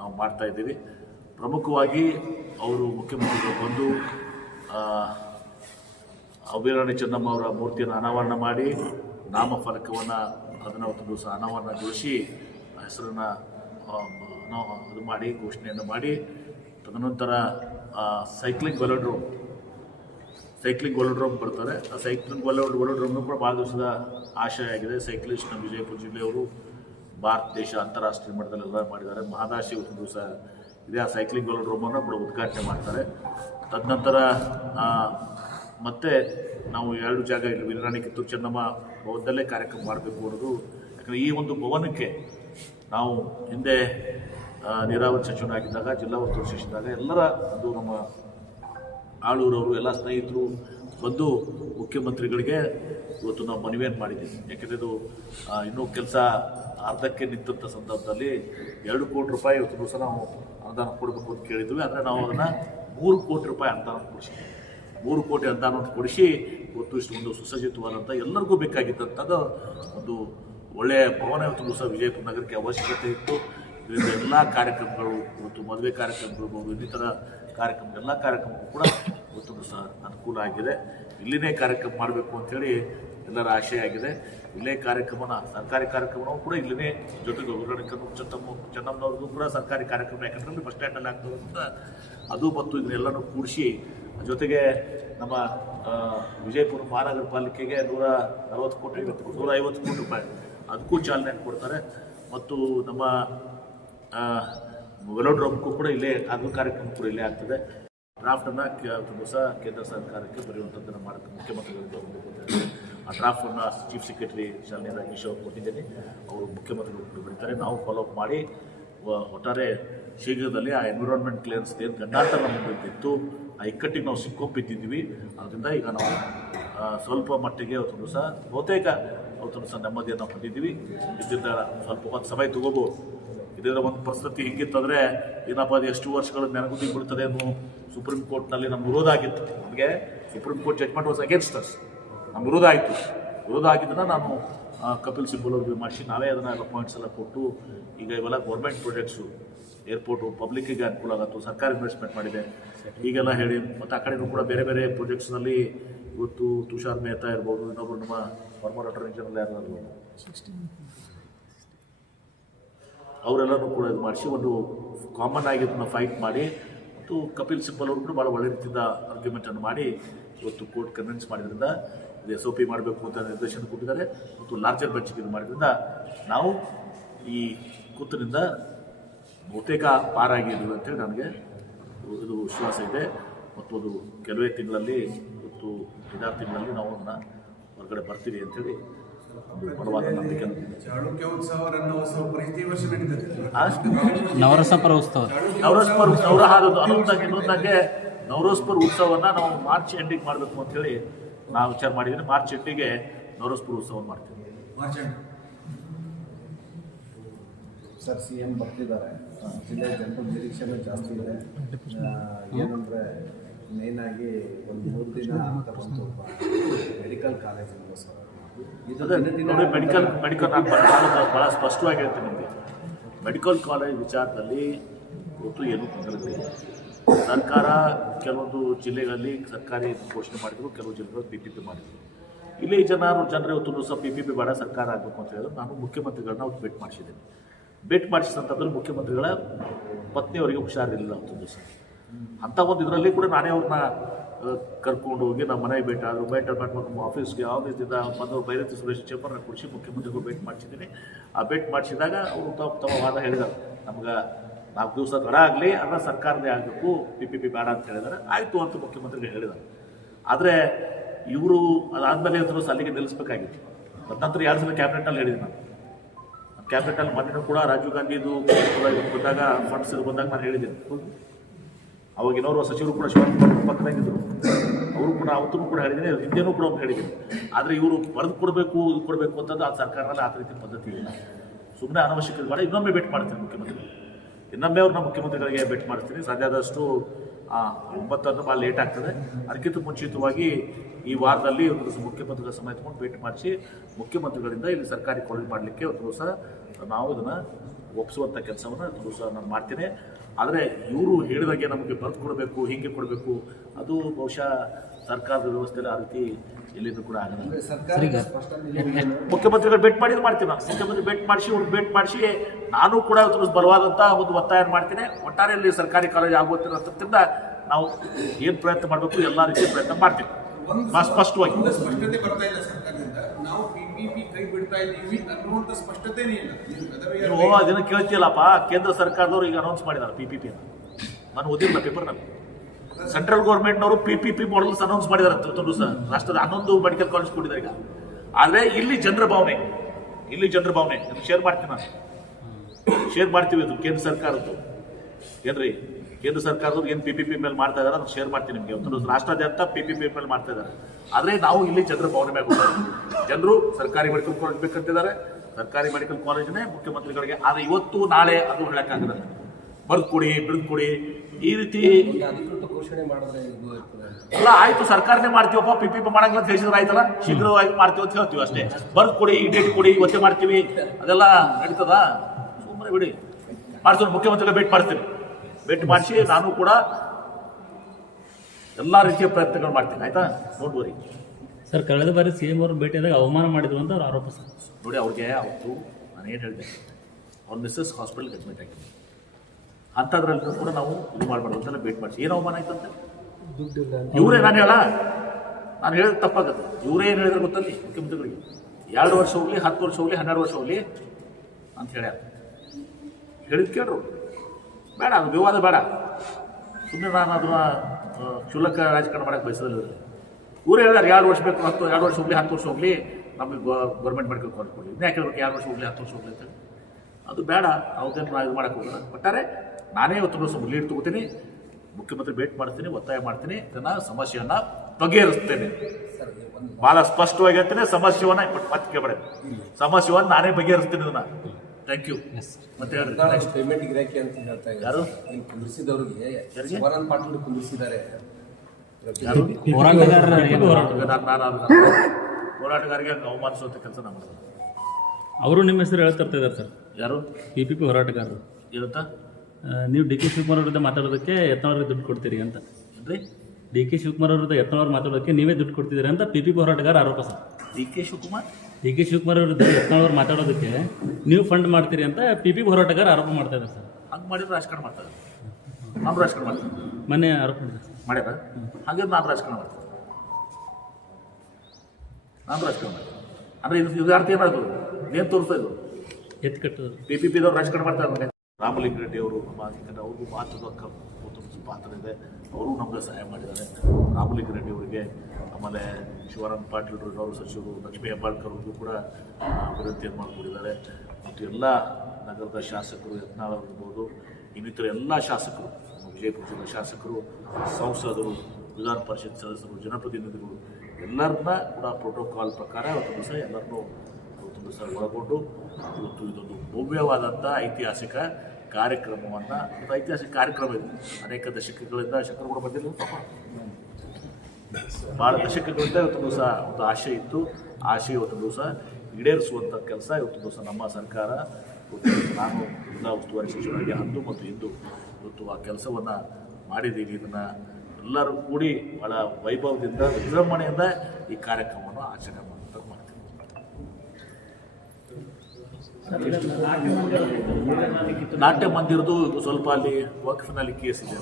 ನಾವು ಮಾಡ್ತಾ ಇದ್ದೀವಿ. ಪ್ರಮುಖವಾಗಿ ಅವರು ಮುಖ್ಯಮಂತ್ರಿಗಳು ಬಂದು ಅಭಿರಾಣಿ ಚೆನ್ನಮ್ಮ ಅವರ ಮೂರ್ತಿಯನ್ನು ಅನಾವರಣ ಮಾಡಿ ನಾಮಫಲಕವನ್ನು ಅದನ್ನು ಒಂದು ದಿವಸ ಅನಾವರಣಗೊಳಿಸಿ ಹೆಸರನ್ನು ನಾವು ಅದು ಮಾಡಿ, ಘೋಷಣೆಯನ್ನು ಮಾಡಿ, ತದನಂತರ ಸೈಕ್ಲಿಂಗ್ ವೆಲೋಡ್ರೋಮ್ ಸೈಕ್ಲಿಂಗ್ ವೆಲೋಡ್ರೋಮ್ ಬರ್ತಾರೆ. ಆ ಸೈಕ್ಲಿಂಗ್ ವೆಲೋಡ್ ವೆಲೋಡ್ರೋಮ್ನು ಕೂಡ ಭಾಳ ದಿವಸದ ಆಶಯ ಆಗಿದೆ. ಸೈಕ್ಲಿಸ್ಟ್ ವಿಜಯಪುರ ಜಿಲ್ಲೆಯವರು ಭಾರತ, ದೇಶ ಅಂತಾರಾಷ್ಟ್ರೀಯ ಮಟ್ಟದಲ್ಲಿ ಎಲ್ಲ ಮಾಡಿದ್ದಾರೆ. ಮಹದಾಶಿ ಒಂದು ದಿವಸ ಇದೆ. ಆ ಸೈಕ್ಲಿಂಗ್ ವೆಲೋಡ್ರೋಮನ್ನು ಕೂಡ ಉದ್ಘಾಟನೆ ಮಾಡ್ತಾರೆ. ತದನಂತರ ಮತ್ತೆ ನಾವು ಎರಡು ಜಾಗ ಇಲ್ಲಿ ವೀರರಾಣಿ ಕಿತ್ತೂರು ಚೆನ್ನಮ್ಮ ಭವನದಲ್ಲೇ ಕಾರ್ಯಕ್ರಮ ಮಾಡಬೇಕು ಅನ್ನೋದು. ಯಾಕಂದರೆ ಈ ಒಂದು ಭವನಕ್ಕೆ ನಾವು ಹಿಂದೆ ನೀರಾವರಿ ಸಚಿವನಾಗಿದ್ದಾಗ, ಜಿಲ್ಲಾ ಉಸ್ತುವಾರಿ ಸಚಿವನಾಗ ಎಲ್ಲರ ಒಂದು ನಮ್ಮ ಆಳೂರವರು ಎಲ್ಲ ಸ್ನೇಹಿತರು ಬಂದು ಮುಖ್ಯಮಂತ್ರಿಗಳಿಗೆ ಇವತ್ತು ನಾವು ಮನವಿಯನ್ನು ಮಾಡಿದ್ದೀವಿ. ಯಾಕೆಂದರೆ ಇದು ಇನ್ನೂ ಕೆಲಸ ಅರ್ಧಕ್ಕೆ ನಿಂತಂಥ ಸಂದರ್ಭದಲ್ಲಿ ಎರಡು ಕೋಟಿ ರೂಪಾಯಿ ಇವತ್ತು ದಿವಸ ನಾವು ಅನುದಾನ ಕೊಡಬೇಕು ಅಂತ ಕೇಳಿದ್ವಿ. ಆದರೆ ನಾವು ಅದನ್ನು ಮೂರು ಕೋಟಿ ರೂಪಾಯಿ ಅನುದಾನ ಕೊಡಿಸಿದ್ವಿ ಮೂರು ಕೋಟಿ ಅನುದಾನವನ್ನು ಕೊಡಿಸಿ, ಇವತ್ತು ಇಷ್ಟು ಒಂದು ಸುಸಜ್ಜಿತವಾದಂಥ ಎಲ್ಲರಿಗೂ ಬೇಕಾಗಿದ್ದಂಥದ್ದು ಒಂದು ಒಳ್ಳೆಯ ಭವನ ಇವತ್ತು ಸಹ ವಿಜಯಪುರ ನಗರಕ್ಕೆ ಅವಶ್ಯಕತೆ ಇತ್ತು. ಇದರಿಂದ ಎಲ್ಲ ಕಾರ್ಯಕ್ರಮಗಳು, ಇವತ್ತು ಮದುವೆ ಕಾರ್ಯಕ್ರಮಗಳು ಇನ್ನಿತರ ಕಾರ್ಯಕ್ರಮ ಎಲ್ಲ ಕಾರ್ಯಕ್ರಮಕ್ಕೂ ಕೂಡ ಇವತ್ತು ಸಹ ಅನುಕೂಲ ಆಗಿದೆ. ಇಲ್ಲಿನೇ ಕಾರ್ಯಕ್ರಮ ಮಾಡಬೇಕು ಅಂತೇಳಿ ಎಲ್ಲರ ಆಶಯ ಆಗಿದೆ. ಇಲ್ಲೇ ಕಾರ್ಯಕ್ರಮನ, ಸರ್ಕಾರಿ ಕಾರ್ಯಕ್ರಮನೂ ಕೂಡ ಇಲ್ಲಿನೇ ಜೊತೆಗೆ ಉಗ್ರಣಕನ್ನು ಚಂದಮ್ಮ ಚೆನ್ನಮ್ಮನವ್ರಿಗೂ ಕೂಡ ಸರ್ಕಾರಿ ಕಾರ್ಯಕ್ರಮ ಯಾಕಂದ್ರೆ ಬಸ್ ಸ್ಟ್ಯಾಂಡಲ್ಲಿ ಆಗ್ತದೆ ಅಂತ ಅದು ಮತ್ತು ಇದನ್ನೆಲ್ಲನೂ ಕೂಡಿಸಿ ಜೊತೆಗೆ ನಮ್ಮ ವಿಜಯಪುರ ಮಹಾನಗರ ಪಾಲಿಕೆಗೆ ನೂರ ಅರವತ್ತು ಕೋಟಿ ನೂರ ಐವತ್ತು ಕೋಟಿ ರೂಪಾಯಿ. ಅದಕ್ಕೂ ಚಾಲನೆ ಕೊಡ್ತಾರೆ. ಮತ್ತು ನಮ್ಮ ವೆಲೋಡ್ರೋಮ್ಗೂ ಕೂಡ ಇಲ್ಲೇ ಅದು ಕಾರ್ಯಕ್ರಮ ಕೂಡ ಇಲ್ಲೇ ಆಗ್ತದೆ. ಡ್ರಾಫ್ಟನ್ನು ಹೊಸ ಕೇಂದ್ರ ಸರ್ಕಾರಕ್ಕೆ ಬರೆಯುವಂಥದ್ದನ್ನು ಮಾಡಕ್ಕೆ ಮುಖ್ಯಮಂತ್ರಿಗಳಿಗೆ ಆ ಡ್ರಾಫ್ಟನ್ನು ಚೀಫ್ ಸೆಕ್ರೆಟರಿ ಶಾಲಿನಿ ರಾಜೇಶ್ ಅವರು ಕೊಟ್ಟಿದ್ದೀನಿ. ಅವರು ಮುಖ್ಯಮಂತ್ರಿಗಳು ಕೂಡ ಬರೀತಾರೆ. ನಾವು ಫಾಲೋ ಅಪ್ ಮಾಡಿ ಒಟ್ಟಾರೆ ಶೀಘ್ರದಲ್ಲಿ ಆ ಎನ್ವಿರಾನ್ಮೆಂಟ್ ಕ್ಲಿಯರೆನ್ಸ್ ಏನು ಗಂಡಾಂತರ ಮುಂದಿತ್ತು ಆ ಇಕ್ಕಟ್ಟಿಗೆ ನಾವು ಸಿಕ್ಕೊಂಬಿದ್ದಿದ್ವಿ ಅದರಿಂದ ಈಗ ನಾವು ಸ್ವಲ್ಪ ಮಟ್ಟಿಗೆ ಅವತ್ತು ಸಹ ಬಹುತೇಕ ಅವತ್ತು ಸಹ ನೆಮ್ಮದಿಯನ್ನು ಹೊಂದಿದ್ದೀವಿ ಇದರಿಂದ ಸ್ವಲ್ಪ ಒಂದು ಸಮಯ ತಗೋಬೋದು. ಇದರ ಒಂದು ಪರಿಸ್ಥಿತಿ ಹಿಂಗಿತ್ತಂದರೆ ಏನಪ್ಪ ಅದು ಎಷ್ಟು ವರ್ಷಗಳು ನೆನಗುದಿ ಬೀಳ್ತದೆ ಅನ್ನೋ ಸುಪ್ರೀಂ ಕೋರ್ಟ್ನಲ್ಲಿ ನಮ್ಮ ವಿರೋಧ ಆಗಿತ್ತು. ನಮಗೆ Supreme Court judgment was against us ನಮ್ಮ ವಿರೋಧ ಆಯಿತು. ವಿರೋಧ ಆಗಿದ್ದನ್ನು ನಾನು ಕಪಿಲ್ ಸಿಬ್ಬಲ್ ಅವ್ರಿಗೆ ಮಾಡಿಸಿ ನಾವೇ ಅದನ್ನು ಎಲ್ಲ ಪಾಯಿಂಟ್ಸ್ ಎಲ್ಲ ಕೊಟ್ಟು ಈಗ ಇವೆಲ್ಲ ಗೌರ್ಮೆಂಟ್ ಪ್ರಾಜೆಕ್ಟ್ಸು ಏರ್ಪೋರ್ಟು ಪಬ್ಲಿಕ್ಕಿಗೆ ಅನುಕೂಲ ಆಗತ್ತು, ಸರ್ಕಾರ ಇನ್ವೆಸ್ಟ್ಮೆಂಟ್ ಮಾಡಿದೆ. ಈಗೆಲ್ಲ ಹೇಳಿ, ಮತ್ತು ಆ ಕಡೆಯೂ ಕೂಡ ಬೇರೆ ಬೇರೆ ಪ್ರೊಜೆಕ್ಟ್ಸ್ನಲ್ಲಿ ಇವತ್ತು ತುಷಾರ್ ಮೆಹ್ತಾ ಇರ್ಬೋದು ಇನ್ನೊಬ್ಬರು ನಮ್ಮ ಫಾರ್ಮರ್ ಅಟಾರ್ನಿ ಜನರಲ್ ಯಾರು ಅವರೆಲ್ಲರೂ ಕೂಡ ಇದು ಮಾಡಿಸಿ ಒಂದು ಕಾಮನ್ ಆಗಿ ಇದನ್ನು ಫೈಟ್ ಮಾಡಿ, ಮತ್ತು ಕಪಿಲ್ ಸಿಬ್ಬಲ್ ಅವರು ಕೂಡ ಭಾಳ ಒಳ್ಳೆ ರೀತಿಯಿಂದ ಆರ್ಗ್ಯುಮೆಂಟನ್ನು ಮಾಡಿ ಇವತ್ತು ಕೋರ್ಟ್ ಕನ್ವಿನ್ಸ್ ಮಾಡಿದ್ರಿಂದ, ಇದು ಎಸ್ ಒ ಪಿ ಮಾಡಬೇಕು ಅಂತ ನಿರ್ದೇಶನ ಕೊಟ್ಟಿದ್ದಾರೆ, ಮತ್ತು ಲಾರ್ಜರ್ ಬೆಂಚ್ಗೆ ಇದು ಮಾಡಿದ್ರಿಂದ, ನಾವು ಈ ಕೂತಿನಿಂದ ಬಹುತೇಕ ಪಾರಾಗಿದ್ದೀವಿ ಅಂತೇಳಿ ನನಗೆ ಇದು ವಿಶ್ವಾಸ ಇದೆ ಮತ್ತು ಅದು ಕೆಲವೇ ತಿಂಗಳಲ್ಲಿ ಮತ್ತು ಐದಾರು ತಿಂಗಳಲ್ಲಿ ನಾವು ಅದನ್ನ ಹೊರಗಡೆ ಬರ್ತೀವಿ ಅಂತೇಳಿ ಒಂದು ಬಲವಾದ ನಂಬಿಕೆ ನನಗಿದೆ. ಚಾಳುಕ್ಯ ಉತ್ಸವ ರಣೋತ್ಸವ ಪ್ರತಿ ವರ್ಷ ನಡೀತದೆ ಆ? ನವರಸಪರ ಉತ್ಸವ ನವರಸ್ಪರ್ ನವರ ಅನ್ನೋದಾಗೆ ಇನ್ನೊಂದಾಗೆ ನವರೋಸ್ಪುರ ಉತ್ಸವನ ನಾವು ಮಾರ್ಚ್ ಎಂಡಿಗೆ ಮಾಡಬೇಕು ಅಂತೇಳಿ ನಾವು ವಿಚಾರ ಮಾಡಿದ್ದೀನಿ ಮಾರ್ಚ್ ಎಂಡಿಗೆ ನವರೋಸ್ಪುರ ಉತ್ಸವ ಮಾಡ್ತೀವಿ. ಸರ್ ಸಿ ಎಂ ಬರ್ತಿದ್ದಾರೆ ಜಿಲ್ಲೆ ಜನರ ನಿರೀಕ್ಷೆನೂ ಜಾಸ್ತಿ ಇದೆ. ಏನಂದರೆ ಆಗಿ ಒಂದು ಮೂರು ದಿನ ಅಂತ ಬಂತು ಮೆಡಿಕಲ್ ಕಾಲೇಜ್ ಇದು ಮೆಡಿಕಲ್ ಮೆಡಿಕಲ್ ನಾನು ಭಾಳ ಸ್ಪಷ್ಟವಾಗಿ ಹೇಳ್ತೀನಿ ನಿಮಗೆ. ಮೆಡಿಕಲ್ ಕಾಲೇಜ್ ವಿಚಾರದಲ್ಲಿ ಇವತ್ತು ಏನೂ ತೊಂದರೆ ಸರ್ಕಾರ ಕೆಲವೊಂದು ಜಿಲ್ಲೆಗಳಲ್ಲಿ ಸರ್ಕಾರಿ ಘೋಷಣೆ ಮಾಡಿದ್ರು ಕೆಲವು ಜಿಲ್ಲೆಗಳು ಪಿ ಪಿ ಪಿ ಮಾಡಿದ್ರು. ಇಲ್ಲಿ ಜನರು ಜನರು ಇವತ್ತು ಸಹ ಪಿ ಪಿ ಪಿ ಬೇಡ ಸರ್ಕಾರ ಆಗಬೇಕು ಅಂತ ಹೇಳಿದ್ರು. ನಾನು ಮುಖ್ಯಮಂತ್ರಿಗಳನ್ನ ಅವ್ರು ಭೇಟಿ ಮಾಡಿಸಿದ್ದೇನೆ. ಭೇಟಿ ಮಾಡಿಸಿದ ಮುಖ್ಯಮಂತ್ರಿಗಳ ಪತ್ನಿಯವರಿಗೆ ಹುಷಾರಿರಲಿಲ್ಲ ಅವತ್ತು ದಿವಸ. ಅಂಥ ಒಂದು ಇದರಲ್ಲಿ ಕೂಡ ನಾನೇ ಅವ್ರನ್ನ ಕರ್ಕೊಂಡು ಹೋಗಿ ನಮ್ಮ ಮನೆಗೆ ಭೇಟಿ ಆದರು. ಭೇಟಿ ಮಾಡ್ಕೊಂಡು ಆಫೀಸ್ಗೆ ಆಫೀಸಿಂದ ಬಂದು ಬೈರತಿ ಸುರೇಶ್ ಚೇಂಬರ್ನ ಕುಡಿಸಿ ಮುಖ್ಯಮಂತ್ರಿಗಳು ಭೇಟಿ ಮಾಡಿಸಿದ್ದೀನಿ. ಆ ಭೇಟಿ ಮಾಡಿಸಿದಾಗ ಅವರು ತಮ್ಮ ತಮ್ಮ ವಾದ ಹೇಳಿದ್ದಾರೆ ನಮ್ಗೆ ನಾಲ್ಕು ದಿವಸ ತಡ ಆಗಲಿ ಅದನ್ನ ಸರ್ಕಾರದೇ ಆಗಬೇಕು ಪಿ ಪಿ ಪಿ ಬೇಡ ಅಂತ ಹೇಳಿದ್ದಾರೆ ಆಯಿತು ಅಂತ ಮುಖ್ಯಮಂತ್ರಿಗಳು ಹೇಳಿದ್ದಾರೆ ಆದರೆ ಇವರು ಅದಾದಮೇಲೆ ಅಂತ ಅಲ್ಲಿಗೆ ನಿಲ್ಲಿಸ್ಬೇಕಾಗಿತ್ತು. ತದನಂತರ ಎರಡು ಸಲ ಕ್ಯಾಬಿನೆಟ್ನಲ್ಲಿ ಹೇಳಿದ್ದೀನಿ ನಾನು. ಕ್ಯಾಬಿನೆಟಲ್ಲಿ ಮೊನ್ನೆ ಕೂಡ ರಾಜೀವ್ ಗಾಂಧಿದು ಬಂದಾಗ ಫಂಡ್ಸ್ ಇದು ಬಂದಾಗ ನಾನು ಹೇಳಿದೆ ಅವಾಗ ಇನ್ನೋರ್ವ ಸಚಿವರು ಕೂಡ ಶಿವಕುಮಾರ್ ಪಕ್ಕದಾಗಿದ್ದರು ಅವರು ಕೂಡ ಅವತ್ತೂ ಕೂಡ ಹೇಳಿದ್ದೀನಿ ಹಿಂದೆನೂ ಕೂಡ ಅವ್ರು ಹೇಳಿದ್ದೀನಿ. ಆದರೆ ಇವರು ಬರೆದು ಕೊಡಬೇಕು, ಇದು ಕೊಡಬೇಕು ಅಂತಂದು ಆ ಸರ್ಕಾರದಲ್ಲಿ ಆ ರೀತಿ ಪದ್ಧತಿ ಇಲ್ಲ. ಸುಮ್ಮನೆ ಅನವಶ್ಯಕ ಮಾಡಿ ಇನ್ನೊಮ್ಮೆ ಭೇಟಿ ಮಾಡ್ತೀನಿ ಮುಖ್ಯಮಂತ್ರಿ. ಇನ್ನೊಮ್ಮೆ ಅವ್ರನ್ನ ಮುಖ್ಯಮಂತ್ರಿಗಳಿಗೆ ಭೇಟಿ ಮಾಡ್ತೀನಿ. ಸಾಧ್ಯ ಆದಷ್ಟು ಒಂಬತ್ತನ್ನು ಭಾಳ ಲೇಟ್ ಆಗ್ತದೆ. ಅದಕ್ಕಿಂತ ಮುಂಚಿತವಾಗಿ ಈ ವಾರದಲ್ಲಿ ಒಂದು ಮುಖ್ಯಮಂತ್ರಿಗಳ ಸಮಯ ತಗೊಂಡು ಭೇಟಿ ಮಾಡಿಸಿ ಮುಖ್ಯಮಂತ್ರಿಗಳಿಂದ ಇಲ್ಲಿ ಸರ್ಕಾರಿ ಕಾಲೇಜ್ ಮಾಡಲಿಕ್ಕೆ ಒಂದು ದಿವಸ ನಾವು ಇದನ್ನು ಒಪ್ಪಿಸುವಂಥ ಕೆಲಸವನ್ನು ತುಂಬ ಸಹ ನಾನು ಮಾಡ್ತೀನಿ. ಆದರೆ ಇವರು ಹೇಳಿದಾಗೆ ನಮಗೆ ಬರೆದು ಕೊಡಬೇಕು ಹೀಗೆ ಕೊಡಬೇಕು ಅದು ಬಹುಶಃ ಸರ್ಕಾರದ ವ್ಯವಸ್ಥೆಯಲ್ಲಿ ಆ ರೀತಿ ಎಲ್ಲಿಂದ ಕೂಡ ಆಗಲ್ಲ. ಮುಖ್ಯಮಂತ್ರಿಗಳು ಭೇಟಿ ಮಾಡಿದ್ರು ಮಾಡ್ತೀವಿ ನಾವು ಮುಖ್ಯಮಂತ್ರಿ ಭೇಟಿ ಮಾಡಿಸಿ ಅವ್ರು ಭೇಟಿ ಮಾಡಿಸಿ ನಾನು ಕೂಡ ತುಂಬ ಬಲವಾದಂಥ ಒಂದು ಒತ್ತಾಯ ಮಾಡ್ತೀನಿ. ಒಟ್ಟಾರೆಯಲ್ಲಿ ಸರ್ಕಾರಿ ಕಾಲೇಜ್ ಆಗುವಂತಿರೋದ್ರಿಂದ ನಾವು ಏನು ಪ್ರಯತ್ನ ಮಾಡಬೇಕು ಎಲ್ಲ ರೀತಿಯ ಪ್ರಯತ್ನ ಮಾಡ್ತೀವಿ. ಸ್ಪಷ್ಟವಾಗಿ. ಪಿಪಿಪಿ ಕೈ ಬಿಡ್ತಾ ಇದ್ದೀವಿ ಅನ್ನುವಂಥ ಸ್ಪಷ್ಟತೆನೇ ಇಲ್ಲ. ನೀವು ಅದನ್ನ ಕೇಳ್ತಿಲ್ಲಪ್ಪ ಕೇಂದ್ರ ಸರ್ಕಾರದವರು ಈಗ ಅನೌನ್ಸ್ ಮಾಡಿದ್ದಾರೆ ಪಿ ಪಿ ಪಿ ನಾನು ಓದಿಲ್ಲ ಪೇಪರ್ನಲ್ಲಿ central ಗೌರ್ಮೆಂಟ್ನವರು P P P models announce ಮಾಡಿದ್ದಾರೆ ರಾಷ್ಟ್ರದ ಹನ್ನೊಂದು ಮೆಡಿಕಲ್ ಕಾಲೇಜ್ ಕೊಟ್ಟಿದ್ದಾರೆ ಈಗ. ಆದರೆ ಇಲ್ಲಿ ಜನರ ಭಾವನೆ, ಇಲ್ಲಿ ಜನರ ಭಾವನೆ. ಶೇರ್ ಮಾಡ್ತೀನಿ ನಾನು. ಶೇರ್ ಮಾಡ್ತೀವಿ ಇದು ಕೇಂದ್ರ ಸರ್ಕಾರದ್ದು. ಏನ್ರಿ? ಕೇಂದ್ರ ಸರ್ಕಾರದವ್ರು ಏನು ಪಿ ಪಿ ಪಿ ಮೇಲೆ ಮಾಡ್ತಾ ಇದಾರೆ ಅದನ್ನು ಶೇರ್ ಮಾಡ್ತೀನಿ ನಿಮಗೆ. ಒಂದು ರಾಷ್ಟ್ರಾದ್ಯಂತ ಪಿ ಪಿ ಪಿ ಮೇಲೆ ಮಾಡ್ತಾ ಇದ್ದಾರೆ ಆದರೆ ನಾವು ಇಲ್ಲಿ ಜನರ ಭಾವನೆ ಮೇಲೆ ಜನರು ಸರ್ಕಾರಿ ಮೆಡಿಕಲ್ ಕಾಲೇಜ್ ಬೇಕಂತಿದ್ದಾರೆ. ಸರ್ಕಾರಿ ಮೆಡಿಕಲ್ ಕಾಲೇಜ್ನೇ ಮುಖ್ಯಮಂತ್ರಿಗಳಿಗೆ ಆದರೆ ಇವತ್ತು ನಾಳೆ ಅದು ಹೇಳೋಕ್ಕಾಗಲ್ಲ. ಬರ್ದು ಕೊಡಿ ಬಿಡ್ದು ಕೊಡಿ. ಈ ರೀತಿ ಘೋಷಣೆ ಮಾಡಿದ್ರೆ ಅಲ್ಲ ಆಯ್ತು ಸರ್ಕಾರನೇ ಮಾಡ್ತೀವಪ್ಪ ಪಿ ಪಿ ಪಿ ಮಾಡಂಗಿಲ್ಲ ಅಂತ ಹೇಳಿದ್ರೆ ಆಯ್ತಲ್ಲ? ಶೀಘ್ರವಾಗಿ ಮಾಡ್ತೀವಿ ಅಂತ ಹೇಳ್ತೀವಿ ಅಷ್ಟೇ. ಬರ್ದು ಕೊಡಿ ಈ ಡೇಟ್ ಕೊಡಿ ಇವತ್ತೇ ಮಾಡ್ತೀವಿ. ಅದೆಲ್ಲ ನಡೀತದ? ಸುಮ್ಮನೆ ಬಿಡಿ. ಮಾಡ್ತೀವಿ ಮುಖ್ಯಮಂತ್ರಿಗಳ ಭೇಟಿ ಮಾಡ್ತೀನಿ ಭೇಟಿ ಮಾಡಿಸಿ ನಾನು ಕೂಡ ಎಲ್ಲ ರೀತಿಯ ಪ್ರಯತ್ನಗಳು ಮಾಡ್ತೀನಿ ಆಯ್ತಾ? ನೋಡ್ಬೋರಿ ಸರ್ ಕಳೆದ ಬಾರಿ ಸಿ ಎಂ ಅವರು ಭೇಟಿಯಾದಾಗ ಅವಮಾನ ಮಾಡಿದ್ರು ಅಂತ ಅವ್ರ ಆರೋಪ ಸರ್. ನೋಡಿ ಅವ್ರಿಗೆ ಅವತ್ತು ನಾನು ಏನು ಹೇಳಿದೆ? ಅವ್ರ ಮಿಸ್ಸಸ್ ಹಾಸ್ಪಿಟಲ್ಗೆ ಅಡ್ಮಿಟ್ ಆಗಿದೆ ಅಂಥದ್ರಲ್ಲಿ ಕೂಡ ನಾವು ಇದು ಮಾಡಬಾರ್ದು ಅಂತೆಲ್ಲ ಭೇಟಿ ಮಾಡಿಸಿ. ಏನು ಅವಮಾನ ಆಯ್ತಂತೆ ಇವರೇ ನಾನು ಹೇಳ. ನಾನು ಹೇಳಿದ ತಪ್ಪಾಗತ್ತೆ ಇವರೇ ಏನು ಹೇಳಿದ್ರೆ ಗೊತ್ತಲ್ಲಿ ಮುಖ್ಯಮಂತ್ರಿಗಳಿಗೆ? ಎರಡು ವರ್ಷ ಹೋಗಲಿ ಹತ್ತು ವರ್ಷ ಹೋಗಲಿ ಹನ್ನೆರಡು ವರ್ಷ ಹೋಗಲಿ ಅಂತ ಹೇಳ್ಯಾರ. ಹೇಳಿದ್ ಕೇಳ್ರು. ಬೇಡ ಅದು ವಿವಾದ ಬೇಡ. ಸುಮ್ಮನೆ ನಾನು ಅದನ್ನ ಕ್ಷುಲ್ಲಕ ರಾಜಕಾರಣ ಮಾಡಕ್ಕೆ ಬಯಸೋದಿಲ್ಲ ಊರೇ ಹೇಳಿದ್ರೆ ಎರಡು ವರ್ಷ ಬೇಕು ಹತ್ತು ಎರಡು ವರ್ಷ ಹೋಗಲಿ ಹತ್ತು ವರ್ಷ ಹೋಗಲಿ ನಮಗೆ ಗೌರ್ಮೆಂಟ್ ಮೆಡಿಕಲ್ ಕಾಲೇಜ್ ಕೊಡಿ. ಇನ್ನು ಯಾಕೆ ಹೇಳ್ಬೇಕು ಎರಡು ವರ್ಷ ಹೋಗಲಿ ಹತ್ತು ವರ್ಷ ಹೋಗಲಿ ಅಂತ? ಅದು ಬೇಡ ಅವತ್ತೇನು ಇದು ಮಾಡಕ್ಕೆ ಹೋಗಲ್ಲ ಒಟ್ಟಾರೆ ನಾನೇ ಇವತ್ತು ಸ್ವಲ್ಪ ಲೀಡ್ ತಗೋತೀನಿ ಮುಖ್ಯಮಂತ್ರಿ ಭೇಟಿ ಮಾಡ್ತೀನಿ ಒತ್ತಾಯ ಮಾಡ್ತೀನಿ ಇದನ್ನ ಸಮಸ್ಯೆಯನ್ನು ಬಗೆಹರಿಸ್ತೇನೆ. ಭಾಳ ಸ್ಪಷ್ಟವಾಗಿ ಹೇಳ್ತೇನೆ ಸಮಸ್ಯೆಯನ್ನ ಮತ್ತೆ ಕೇಳಬೇಡ. ಸಮಸ್ಯೆಯನ್ನು ನಾನೇ ಬಗೆಹರಿಸ್ತೀನಿ ಇದನ್ನ. ಥ್ಯಾಂಕ್ ಯು ಮತ್ತೆ. ಪೇಮೆಂಟ್ ಗಿರಾಕಿ ಅಂತ ಹೇಳ್ತಾ ಯಾರು? ಇದ್ದಾರೆ ಇಲ್ಲಿ ಕುಂದಿಸಿದವ್ರಿಗೆ ವರನ್ ಶಿವಾನಂದ ಪಾಟೀಲ್ ಕುಂದಿಸಿದ್ದಾರೆ. ಹೋರಾಟಗಾರರಿಗೆ ಅವಮಾನಿಸುವಂತ ಕೆಲಸ ಮಾಡೋದು. ಅವರು ನಿಮ್ಮ ಹೆಸರು ಹೇಳ್ತಾ ಇದ್ದಾರೆ ಸರ್. ಯಾರು? ಪಿ ಪಿ ಪಿ ಹೋರಾಟಗಾರರು. ಇರುತ್ತಾ? ನೀವು ಡಿ ಕೆ ಶಿವಕುಮಾರ್ ಜೊತೆ ಮಾತಾಡೋದಕ್ಕೆ ಯತ್ನವ್ರಿಗೆ ದುಡ್ಡು ಕೊಡ್ತೀರಿ ಅಂತ. ಡಿ ಕೆ ಶಿವಕುಮಾರ್ ವಿರುದ್ಧ ಯತ್ನವ್ರು ಮಾತಾಡೋದಕ್ಕೆ ನೀವೇ ದುಡ್ಡು ಕೊಡ್ತಿದ್ದೀರಿ ಅಂತ ಪಿ ಪಿ ಪಿ ಹೋರಾಟಗಾರ ಆರೋಪ sir. D K Shivakumar. D K Shivakumar ವಿರುದ್ಧ ಯತ್ನಾಳವ್ರು ಮಾತಾಡೋದಕ್ಕೆ. ನೀವು ಫಂಡ್ ಮಾಡ್ತೀರಿ ಅಂತ ಪಿ ಪಿ ಹೋರಾಟಗಾರ ಆರೋಪ ಮಾಡ್ತಾ ಇದ್ದಾರೆ ಸರ್. ಹಂಗೆ ಮಾಡಿದ್ರೆ ರಾಜಕಾರಣ ಮಾಡ್ತಾರೆ ನಾನು ರಾಜಕಾರಣ ಮಾಡ್ತೀನಿ ಮೊನ್ನೆ ಆರೋಪ ಮಾಡ್ಯಾರ? ಹಾಗೆ ನಾನು ರಾಜಕಾರಣ ಮಾಡ್ತೀನಿ. ನಾನು ರಾಜಕಾರಣ ಮಾಡ್ತೀನಿ. ಅಂದ್ರೆ ಇದು ಇದು ಅರ್ಥ ಏನಾದ್ರು ಏನು ತೋರಿಸ್ತಾ ಇದ್ರು? ಎತ್ತು ಕಟ್ಟೋದು. ಪಿ ಪಿ ಪಿದವ್ರು ರಾಜಕಾರಣ ಮಾಡ್ತಾರೆ ರಾಮಲಿಂಗ ರೆಡ್ಡಿ ಅವರು ನಮ್ಮ ಅವ್ರಿಗೂ ಮಹತ್ವದ ಪಾತ್ರ ಇದೆ. ಅವರು ನಮಗೆ ಸಹಾಯ ಮಾಡಿದ್ದಾರೆ. ರಾಮಲಿಂಗ ರೆಡ್ಡಿ ಅವರಿಗೆ, ಆಮೇಲೆ ಶಿವಾನಂದ ಪಾಟೀಲ್ ಅವರು ಸಚಿವರು, ಲಕ್ಷ್ಮೀ ಹೆಬ್ಬಾಳ್ಕರ್ ಅವ್ರಿಗೂ ಕೂಡ ಅಭಿವೃದ್ಧಿಯನ್ನು ಮಾಡಿಕೊಂಡಿದ್ದಾರೆ. ಮಾಡಿಕೊಟ್ಟಿದ್ದಾರೆ ಮತ್ತು ಎಲ್ಲ ನಗರದ ಶಾಸಕರು, ಯತ್ನಾಳ್ ಆಗಿರ್ಬೋದು ಇನ್ನಿತರ ಎಲ್ಲ ಶಾಸಕರು ವಿಜಯಪುರ ಜಿಲ್ಲಾ ಶಾಸಕರು, ಸಂಸದರು, ವಿಧಾನ ಪರಿಷತ್ ಸದಸ್ಯರು, ಜನಪ್ರತಿನಿಧಿಗಳು, ಎಲ್ಲರನ್ನ ಕೂಡ ಪ್ರೋಟೋಕಾಲ್ ಪ್ರಕಾರ ಇವತ್ತು ದಿವಸ ಎಲ್ಲರನ್ನೂ ಇವತ್ತು ದಿವಸ ಒಳಗೊಂಡು, ಇವತ್ತು ಇದೊಂದು ಭವ್ಯವಾದಂಥ ಐತಿಹಾಸಿಕ ಕಾರ್ಯಕ್ರಮವನ್ನು, ಒಂದು ಐತಿಹಾಸಿಕ ಕಾರ್ಯಕ್ರಮ ಇದು. ಅನೇಕ ದಶಕಗಳಿಂದ ಶಂಕರ ಕೂಡ ಬಂದಿಲ್ಲ ಭಾಳ ದಶಕಗಳಿಂದ ಇವತ್ತು ದಿವಸ ಒಂದು ಆಶೆ ಇತ್ತು. ಆಶೆ ಇವತ್ತು ದಿವಸ ಈಡೇರಿಸುವಂಥ ಕೆಲಸ ಇವತ್ತು ದಿವಸ ನಮ್ಮ ಸರ್ಕಾರ ನಾನು ಜಿಲ್ಲಾ ಉಸ್ತುವಾರಿ ಸಚಿವರಾಗಿ ಅಂದು ಮತ್ತು ಇಂದು ಇವತ್ತು ಆ ಕೆಲಸವನ್ನು ಮಾಡಿದ್ದೀವಿ ಇದನ್ನು ಎಲ್ಲರೂ ಕೂಡಿ ಭಾಳ ವೈಭವದಿಂದ, ವಿಜೃಂಭಣೆಯಿಂದ ಈ ಕಾರ್ಯಕ್ರಮವನ್ನು ಆಚರಣೆ ಮಾಡುವಂಥ ಮಾಡ್ತೀವಿ ನಾಟ್ಯ ಮಂದಿರದು ಸ್ವಲ್ಪ ಅಲ್ಲಿ ವಕ್ಫ್ನಲ್ಲಿ ಕೇಸ್ ಇದೆ.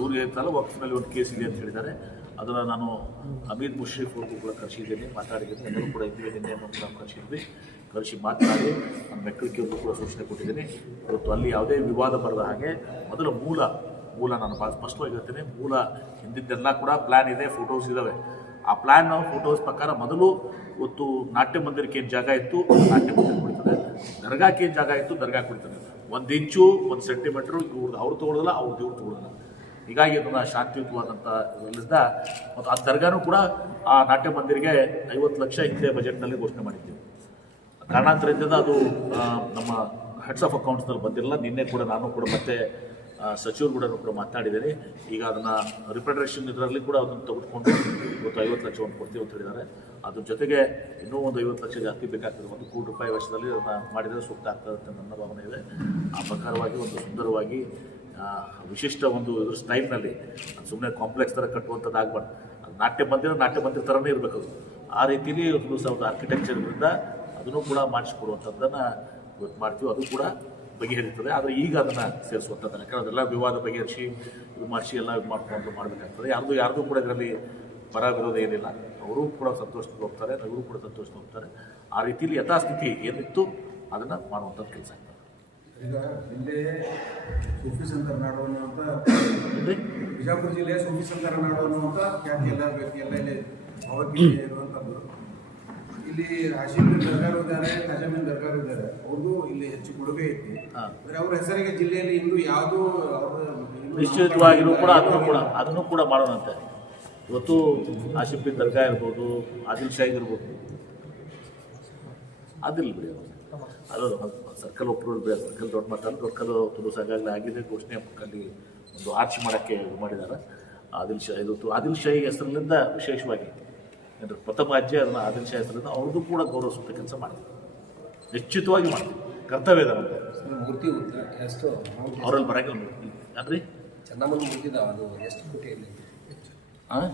ಊರಿಗೆ ಇರ್ತಲ್ಲ ವಕ್ಫ್ನಲ್ಲಿ ಒಂದು ಕೇಸ್ ಇದೆ ಅಂತ ಹೇಳಿದ್ದಾರೆ. ಅದನ್ನು ನಾನು ಅಮೀರ್ ಮುಷ್ರೀಫ್ ಅವ್ರಿಗೂ ಕೂಡ ಕರೆಸಿದ್ದೀನಿ, ಮಾತಾಡಿದ್ದೀನಿ. ಎಲ್ಲರೂ ಕೂಡ ಇದ್ದೀವಿ ನಿನ್ನೆ ಕೂಡ ಕರೆಸಿದ್ವಿ. ಕರೆಸಿ ಮಾತನಾಡಿ ನನ್ನ ಮೆಕ್ಕಳಿಕೆಯವ್ರಿಗೂ ಕೂಡ ಸೂಚನೆ ಕೊಟ್ಟಿದ್ದೀನಿ. ಇವತ್ತು ಅಲ್ಲಿ ಯಾವುದೇ ವಿವಾದ ಬರದ ಹಾಗೆ ಮೊದಲು ಮೂಲ ಮೂಲ ನಾನು ಭಾಳ ಸ್ಪಷ್ಟವಾಗಿ ಹೇಳ್ತೇನೆ, ಮೂಲ ಹಿಂದಿದ್ದೆಲ್ಲ ಕೂಡ ಪ್ಲ್ಯಾನ್ ಇದೆ ಫೋಟೋಸ್ ಇದ್ದಾವೆ ಆ ಪ್ಲ್ಯಾನ್ ಫೋಟೋಸ್ ಪ್ರಕಾರ ಮೊದಲು ಇವತ್ತು ನಾಟ್ಯ ಮಂದಿರಕ್ಕೆ ಏನು ಜಾಗ ಇತ್ತು, ನಾಟ್ಯ ಮಂದಿರ ಕೊಡ್ತಾರೆ ದರ್ಗಾಕ್ಕೆ ಏನು ಜಾಗ ಇತ್ತು ದರ್ಗಾ ಕೊಡ್ತಾರೆ ಒಂದು ಇಂಚು ಒಂದು ಸೆಂಟಿಮೀಟ್ರು ಇವ್ರದ್ದು ಅವ್ರು ತೊಗೊಳ್ಳೋದಿಲ್ಲ ಅವ್ರದ್ದು ಇವ್ರು ತೊಗೊಳ್ಳೋದಿಲ್ಲ ಹೀಗಾಗಿ ಅದನ್ನು ಶಾಂತಿಯುತವಾದಂಥ ಇದರಿಂದ ಮತ್ತು ಆ ದರ್ಗಾನೂ ಕೂಡ ಆ ನಾಟ್ಯ ಮಂದಿರಿಗೆ ಐವತ್ತು ಲಕ್ಷ ಹಿಂದೆ ಬಜೆಟ್ನಲ್ಲಿ ಘೋಷಣೆ ಮಾಡಿದ್ದೀವಿ ಕಾರಣಾಂತರದಿಂದ ಅದು ನಮ್ಮ ಹೆಡ್ಸ್ ಆಫ್ ಅಕೌಂಟ್ಸ್ನಲ್ಲಿ ಬಂದಿರಲ್ಲ ನಿನ್ನೆ ಕೂಡ ನಾನು ಕೂಡ ಮತ್ತೆ ಸಚಿವರು ಕೂಡ ಕೂಡ ಮಾತನಾಡಿದ್ದಾರೆ. ಈಗ ಅದನ್ನು ರಿಪ್ರೆಡರೇಷನ್ ಇದರಲ್ಲಿ ಕೂಡ ಅದನ್ನು ತೆಗೆದುಕೊಂಡು ಇವತ್ತು ಐವತ್ತು ಲಕ್ಷವನ್ನು ಕೊಡ್ತೀವಿ ಅಂತ ಹೇಳಿದ್ದಾರೆ. ಅದ್ರ ಜೊತೆಗೆ ಇನ್ನೂ ಒಂದು ಐವತ್ತು ಲಕ್ಷ ಜಾಸ್ತಿ ಬೇಕಾಗ್ತದೆ. ಒಂದು ಕೋಟಿ ರೂಪಾಯಿ ವರ್ಷದಲ್ಲಿ ಅದನ್ನು ಮಾಡಿದರೆ ಸೂಕ್ತ ಆಗ್ತದೆ ಅಂತ ನನ್ನ ಭಾವನೆ ಇದೆ. ಆ ಪ್ರಕಾರವಾಗಿ ಒಂದು ಸುಂದರವಾಗಿ ವಿಶಿಷ್ಟ ಒಂದು ಇದ್ರ ಸ್ಟೈಲ್ನಲ್ಲಿ ಸುಮ್ಮನೆ ಕಾಂಪ್ಲೆಕ್ಸ್ ಥರ ಕಟ್ಟುವಂಥದ್ದು ಆಗ್ಬಾರ್ದು. ಅದು ನಾಟ್ಯ ಮಂದಿರ ನಾಟ್ಯ ಮಂದಿರ ಥರನೇ ಇರಬೇಕು ಆ ರೀತಿಯಲ್ಲಿ ಒಂದು ಒಂದು ಆರ್ಕಿಟೆಕ್ಚರ್ಗಳಿಂದ ಅದನ್ನು ಕೂಡ ಮಾಡಿಸ್ಕೊಡುವಂಥದ್ದನ್ನು ಇವತ್ತು ಮಾಡ್ತೀವಿ. ಅದು ಕೂಡ ಬಗೆಹರಿತದೆ. ಆದರೆ ಈಗ ಅದನ್ನು ಸೇರಿಸುವಂಥದ್ದು ತನಕ ಅದೆಲ್ಲ ವಿವಾದ ಬಗೆಹರಿಸಿ ಇದು ಮಾಡಿಸಿ ಎಲ್ಲ ಇದು ಮಾಡ್ಕೊಂಡು ಮಾಡಬೇಕಾಗ್ತದೆ. ಯಾರ್ದು ಯಾರ್ದು ಕೂಡ ಇದರಲ್ಲಿ ಪರ ವಿರೋಧ ಏನಿಲ್ಲ. ಅವರು ಕೂಡ ಸಂತೋಷದಿಂದ ಹೋಗ್ತಾರೆ ನಗರು ಕೂಡ ಸಂತೋಷದಿಂದ ಹೋಗ್ತಾರೆ. ಆ ರೀತಿಯಲ್ಲಿ ಯಥಾಸ್ಥಿತಿ ಏನಿತ್ತು ಅದನ್ನು ಮಾಡುವಂಥದ್ದು ಕೆಲಸ ಆಗ್ತದೆ. ಈಗ ಜಿಲ್ಲೆ ಸೂಫಿ ಸಂತರ ನಾಡು ಅನ್ನುವಂಥ? ಬಿಜಾಪುರ ಜಿಲ್ಲೆ ಸೂಫಿ ಸಂತರ ನಾಡು ಅನ್ನುವಂಥ ಖ್ಯಾತಿ ಎಲ್ಲ ಎಲ್ಲ ಇಲ್ಲಿ ಭಾವಗೀತೆ [clears throat] ಇರುವಂಥದ್ದು ಇಲ್ಲಿ ರಾಜೀವ್ ದರ್ಗಾರ್ ಇದ್ದಾರೆ ನಜಮಿನ್ ದರ್ಗಾರ್ ಇದ್ದಾರೆ ಅವ್ರದ್ದು ಇಲ್ಲಿ ಹೆಚ್ಚು ಕೊಡುಗೆ ಐತಿ. ಅಂದ್ರೆ ಅವ್ರ ಹೆಸರಿಗೆ ಜಿಲ್ಲೆಯಲ್ಲಿ ಇಂದು ಯಾವುದೂ ನಿಶ್ಚಿತವಾಗಿಯೂ ಕೂಡ ಅದನ್ನು ಕೂಡ ಅದನ್ನು ಕೂಡ ಮಾಡೋಣಂತೆ. ಇವತ್ತು ಆಶಿಪಿ ದರ್ಗಾ ಇರ್ಬೋದು ಆದಿಲ್ ಶಾಹಿ ಇರ್ಬೋದು. ಅದಿಲ್ಲ ಬಿಡಿ ಅದು ಸರ್ಕಲ್ ಒಪ್ಪರು ಬೇರೆ ಸರ್ಕಲ್ ದೊಡ್ಡ ಮಟ್ಟ ಸರ್ಕಲ್ ತುಂಬ ಈಗಾಗಲೇ ಆಗಿದೆ ಘೋಷಣೆ ಅಲ್ಲಿ ಒಂದು ಆರ್ಚ್ ಮಾಡೋಕ್ಕೆ ಇದು ಮಾಡಿದ್ದಾರೆ. ಆದಿಲ್ ಶಾ ಇದು ಆದಿಲ್ ಶಾಹಿ ಹೆಸರಿನಿಂದ ವಿಶೇಷವಾಗಿ ಏನ್ರಿ ಪ್ರಥಮ ಅಜ್ಜೆ ಅದನ್ನು ಆದರ್ಶ ಹೆಸರನ್ನು ಹೆಸರಿಂದ ಅವ್ರದ್ದು ಕೂಡ ಗೌರವಿಸುವಂಥ ಕೆಲಸ ಮಾಡ್ತೀವಿ ನಿಶ್ಚಿತವಾಗಿ ಮಾಡ್ತೀವಿ ಕರ್ತವ್ಯ ಇದೆ ನಮ್ಮದು ಮೂರ್ತಿ ಎಷ್ಟು? ಅವರಲ್ಲಿ ಒಂದು ಅಂದ್ರೆ ಚೆನ್ನಮ್ಮನ ಮೂರ್ತಿ ಅದು ಎಷ್ಟು ಫುಟ್ ಇಲ್ಲಿ ಹಾಂ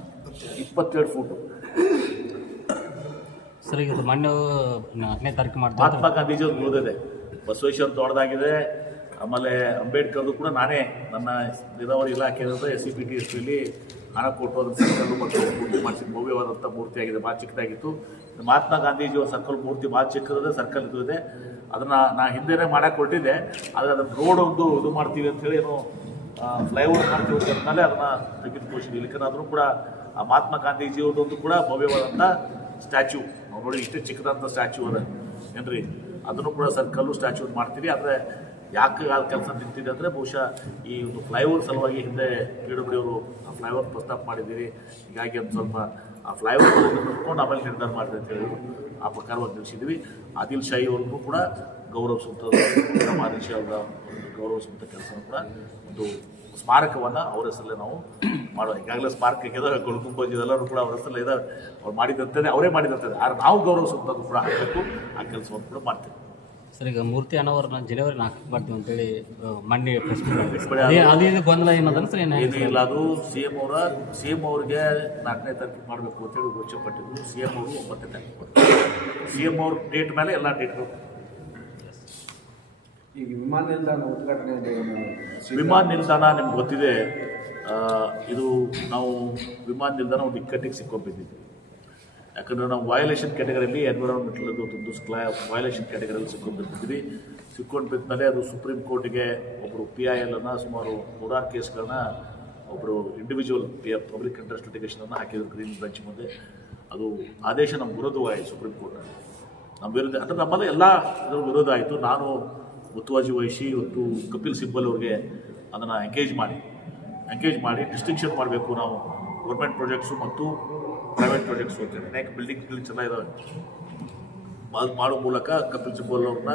ಇಪ್ಪತ್ತೆರಡು ಫೂಟು. ಸರ್ ಈಗ ಇದು ಮೊನ್ನೆ ಹತ್ತನೇ ತಾರೀಕು ಮಾಡ್ತಾ ಮಹಾತ್ಮ ಗಾಂಧೀಜಿ ಅವ್ರು ಉಳಿದಿದೆ ಬಸವೇಶ್ವರ ದೊಡ್ಡದಾಗಿದೆ. ಆಮೇಲೆ ಅಂಬೇಡ್ಕರ್ದು ಕೂಡ ನಾನೇ. ನನ್ನ ನೀರಾವರಿ ಇಲಾಖೆ S C P T S P ಹಣ ಕೊಟ್ಟು ಅದನ್ನು ಸರ್ಕಲ್ ಮತ್ತು ಮೂರ್ತಿ ಮಾಡಿಸಿ ಭವ್ಯವಾದಂಥ ಮೂರ್ತಿಯಾಗಿದೆ ಭಾಳ ಚಿಕ್ಕದಾಗಿತ್ತು. ಮಹಾತ್ಮ ಗಾಂಧೀಜಿ ಅವರ ಸರ್ಕಲ್ ಮೂರ್ತಿ ಭಾಳ ಚಿಕ್ಕದೇ ಸರ್ಕಲ್ ಇದು ಇದೆ ಅದನ್ನು ನಾ ಹಿಂದೆನೇ ಮಾಡೋಕೆ ಕೊಟ್ಟಿದ್ದೆ ಆದರೆ ಅದನ್ನು ರೋಡ್ ಒಂದು ಇದು ಮಾಡ್ತೀವಿ ಅಂತೇಳಿ ಏನು ಫ್ಲೈಓವರ್ ಮಾಡ್ತೀವಿ ಅಂತ ಅಂದ್ಮೇಲೆ ಅದನ್ನು ತೆಗೆದು ತೋರಿಸಿದ್ವಿ ಇಲ್ಲಿಕನಾದರೂ ಕೂಡ ಆ ಮಹಾತ್ಮ ಗಾಂಧೀಜಿ ಒಂದು ಕೂಡ ಭವ್ಯವಾದಂಥ ಸ್ಟ್ಯಾಚು ನೋಡಿ ಇಷ್ಟೇ ಚಿಕ್ಕದಂಥ ಸ್ಟ್ಯಾಚ್ಯೂ ಅದ. ಏನ್ರಿ? ಅದನ್ನು ಕೂಡ ಸರ್ಕಲ್ಲು ಸ್ಟ್ಯಾಚು ಮಾಡ್ತೀವಿ ಆದರೆ ಯಾಕೆ ಆ ಕೆಲಸ ನಿಂತಿದೆ ಅಂದರೆ ಬಹುಶಃ ಈ ಒಂದು ಫ್ಲೈಓವರ್ ಸಲುವಾಗಿ ಹಿಂದೆ ಪಿ ಆ ಫ್ಲೈಓವರ್ ಪ್ರಸ್ತಾಪ ಮಾಡಿದ್ದೀರಿ. ಹೀಗಾಗಿ ಒಂದು ಸ್ವಲ್ಪ ಆ ಫ್ಲೈಓವರ್ ನೋಡ್ಕೊಂಡು ಆಮೇಲೆ ನಿರ್ಧಾರ ಮಾಡಿದೆ ಅಂತ ಹೇಳಿ ಆ ಪ್ರಕಾರವಾಗಿ ತಿಳಿಸಿದ್ವಿ ಆದಿಲ್ ಶಾಹಿ ಅವ್ರಿಗೂ ಕೂಡ ಗೌರವ ನಮ್ಮ ಆದಿಲ್ ಶಾಹಿ ಅವರ ಒಂದು ಗೌರವಿಸುವಂಥ ಕೆಲಸ ಕೂಡ ಒಂದು ಸ್ಮಾರಕವನ್ನು ಅವ್ರ ಹೆಸರಲ್ಲೇ ನಾವು ಮಾಡೋ ಈಗಾಗಲೇ ಸ್ಮಾರಕ ಇದಾವೆ ಗುರುಗುಂಬಜ್ ಎಲ್ಲರೂ ಕೂಡ ಅವ್ರ ಹೆಸರಲ್ಲೇ ಇದಾವೆ. ಅವ್ರು ಮಾಡಿದಂಥದ್ದೇ ಅವರೇ ಮಾಡಿದಂಥದ್ದು ಆದ್ರೆ ನಾವು ಗೌರವಿಸುವಂಥದ್ದು ಕೂಡ ಆಗಬೇಕು. ಆ ಕೆಲಸವನ್ನು ಕೂಡ ಮಾಡ್ತೀವಿ. ಸರ್ ಈಗ ಮೂರ್ತಿ ಅನ್ನೋರ್ನ ಜನವರಿ ನಾಲ್ಕು ಮಾಡ್ತೀವಿ ಅಂತೇಳಿ ಹೇಳಿ ಮೊನ್ನೆ ಪ್ರೆಸ್ ಅದೇನು ಅದೇ ಅದೇ ಗೊಂದಲ ಏನದ ಸರ್ ಏನು ಇಲ್ಲ ಅದು ಸಿ ಎಂ ಅವರ ಸಿ ಎಂ ಅವ್ರಿಗೆ ನಾಲ್ಕನೇ ತಾರೀಕು ಮಾಡಬೇಕು ಅಂತೇಳಿ ಘೋಷಣೆ ಪಟ್ಟಿದ್ದು ಸಿ ಎಂ ಅವರು ಒಂಬತ್ತನೇ ತಾರೀಕು ಸಿ ಎಂ ಅವ್ರ ಡೇಟ್ ಮೇಲೆ ಎಲ್ಲ ಡೇಟ್ಗಳು ಈಗ ವಿಮಾನ ನಿಲ್ದಾಣ ಉದ್ಘಾಟನೆ ಏನು ವಿಮಾನ ನಿಲ್ದಾಣ ನಿಮ್ಗೆ ಗೊತ್ತಿದೆ ಇದು ನಾವು ವಿಮಾನ ನಿಲ್ದಾಣ ಒಂದು ಇಕ್ಕಟ್ಟಿಗೆ ಯಾಕಂದರೆ ನಾವು ವಯಲೇಷನ್ ಕ್ಯಾಟಗರಿಯಲ್ಲಿ ಎನ್ವಿರಾನ್ಮೆಂಟಲ್ ಒಂದು ಕ್ಲಾ ವಯಲೇಷನ್ ಕ್ಯಾಟಗರಿಯಲ್ಲಿ ಸಿಕ್ಕೊಂಡ್ಬಿಟ್ಟಿದ್ವಿ. ಸಿಕ್ಕೊಂಡು ಬಿದ್ಮೇಲೆ ಅದು ಸುಪ್ರೀಂ ಕೋರ್ಟಿಗೆ ಒಬ್ಬರು ಪಿ ಐ ಎಲ್ನ ಸುಮಾರು ನೂರಾರು ಕೇಸ್ಗಳನ್ನ ಒಬ್ಬರು ಇಂಡಿವಿಜುವಲ್ ಪಿ ಪಬ್ಲಿಕ್ ಇಂಟ್ರೆಸ್ಟ್ ಲಿಟಿಗೇಷನನ್ನು ಹಾಕಿದ್ರು ಗ್ರೀನ್ ಬೆಂಚ್ ಮುಂದೆ. ಅದು ಆದೇಶ ನಮ್ಮ ವಿರೋಧವಾಯಿತು ಸುಪ್ರೀಂ ಕೋರ್ಟ್ ನಮ್ಮ ವಿರುದ್ಧ ಅಂದರೆ ನಮ್ಮಲ್ಲಿ ಎಲ್ಲ ಇದ್ರ ವಿರೋಧ ಆಯಿತು. ನಾನು ಮುತುವಾಜಿ ವಹಿಸಿ ಇವತ್ತು ಕಪಿಲ್ ಸಿಬ್ಬಲ್ ಅವ್ರಿಗೆ ಅದನ್ನು ಎಂಗೇಜ್ ಮಾಡಿ. ಎಂಗೇಜ್ ಮಾಡಿ ಡಿಸ್ಟಿಂಕ್ಷನ್ ಮಾಡಬೇಕು ನಾವು ಗೌರ್ಮೆಂಟ್ ಪ್ರಾಜೆಕ್ಟ್ಸು ಮತ್ತು ಪ್ರೈವೇಟ್ ಪ್ರಾಜೆಕ್ಟ್ಸ್ ಅಂತೇಳಿ ಅನೇಕ ಬಿಲ್ಡಿಂಗ್ ಚೆನ್ನಾಗಿದ್ದಾವೆ ಅದು ಮಾಡೋ ಮೂಲಕ ಕಪಿಲ್ ಸಿಬ್ಬಲ್ ಅವ್ರನ್ನ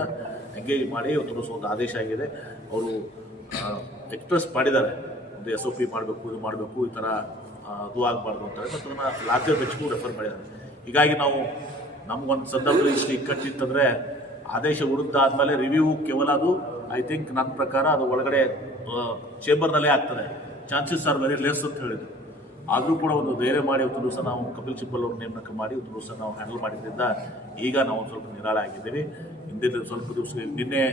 ಎಂಗೇಜ್ ಮಾಡಿ ತೋರಿಸೋ ಒಂದು ಆದೇಶ ಆಗಿದೆ. ಅವರು ಎಕ್ಸ್ಪ್ರೆಸ್ ಮಾಡಿದ್ದಾರೆ. ಒಂದು ಎಸ್ ಒ ಪಿ ಮಾಡಬೇಕು, ಇದು ಮಾಡಬೇಕು, ಈ ಥರ ಅದು ಆಗಬಾರ್ದು ಅಂತ. ಮತ್ತು ಅದನ್ನು ಲಾರ್ಜರ್ ಬೆಚ್ಗೂ ರೆಫರ್ ಮಾಡಿದ್ದಾರೆ. ಹೀಗಾಗಿ ನಾವು ನಮಗೊಂದು ಸಂದರ್ಭದಲ್ಲಿ ಇಷ್ಟು ಇಕ್ಕಟ್ಟಿತ್ತಂದರೆ ಆದೇಶ ವಿರುದ್ಧ ಆದಮೇಲೆ ರಿವ್ಯೂ ಕೇವಲ ಅದು ಐ ಥಿಂಕ್ ನನ್ನ ಪ್ರಕಾರ ಅದು ಒಳಗಡೆ ಚೇಂಬರ್ನಲ್ಲೇ ಆಗ್ತದೆ. ಚಾನ್ಸಸ್ ಆರ್ ವೆರಿ ಲೆಸ್ ಅಂತ ಹೇಳಿದ್ರು. ಆದರೂ ಕೂಡ ಒಂದು ಧೈರ್ಯ ಮಾಡಿ ಒಂದು ದಿವಸ ನಾವು ಕಪಿಲ್ ಸಿಬ್ಬಲ್ ಅವ್ರ ನೇಮಕ ಮಾಡಿ ಒಂದು ದಿವಸ ನಾವು ಹ್ಯಾಂಡಲ್ ಮಾಡಿದ್ರಿಂದ ಈಗ ನಾವು ಒಂದು ಸ್ವಲ್ಪ ನಿರಾಳ ಆಗಿದ್ದೀವಿ. ಹಿಂದಿನ ಸ್ವಲ್ಪ ದಿವಸ ನಿನ್ನೆ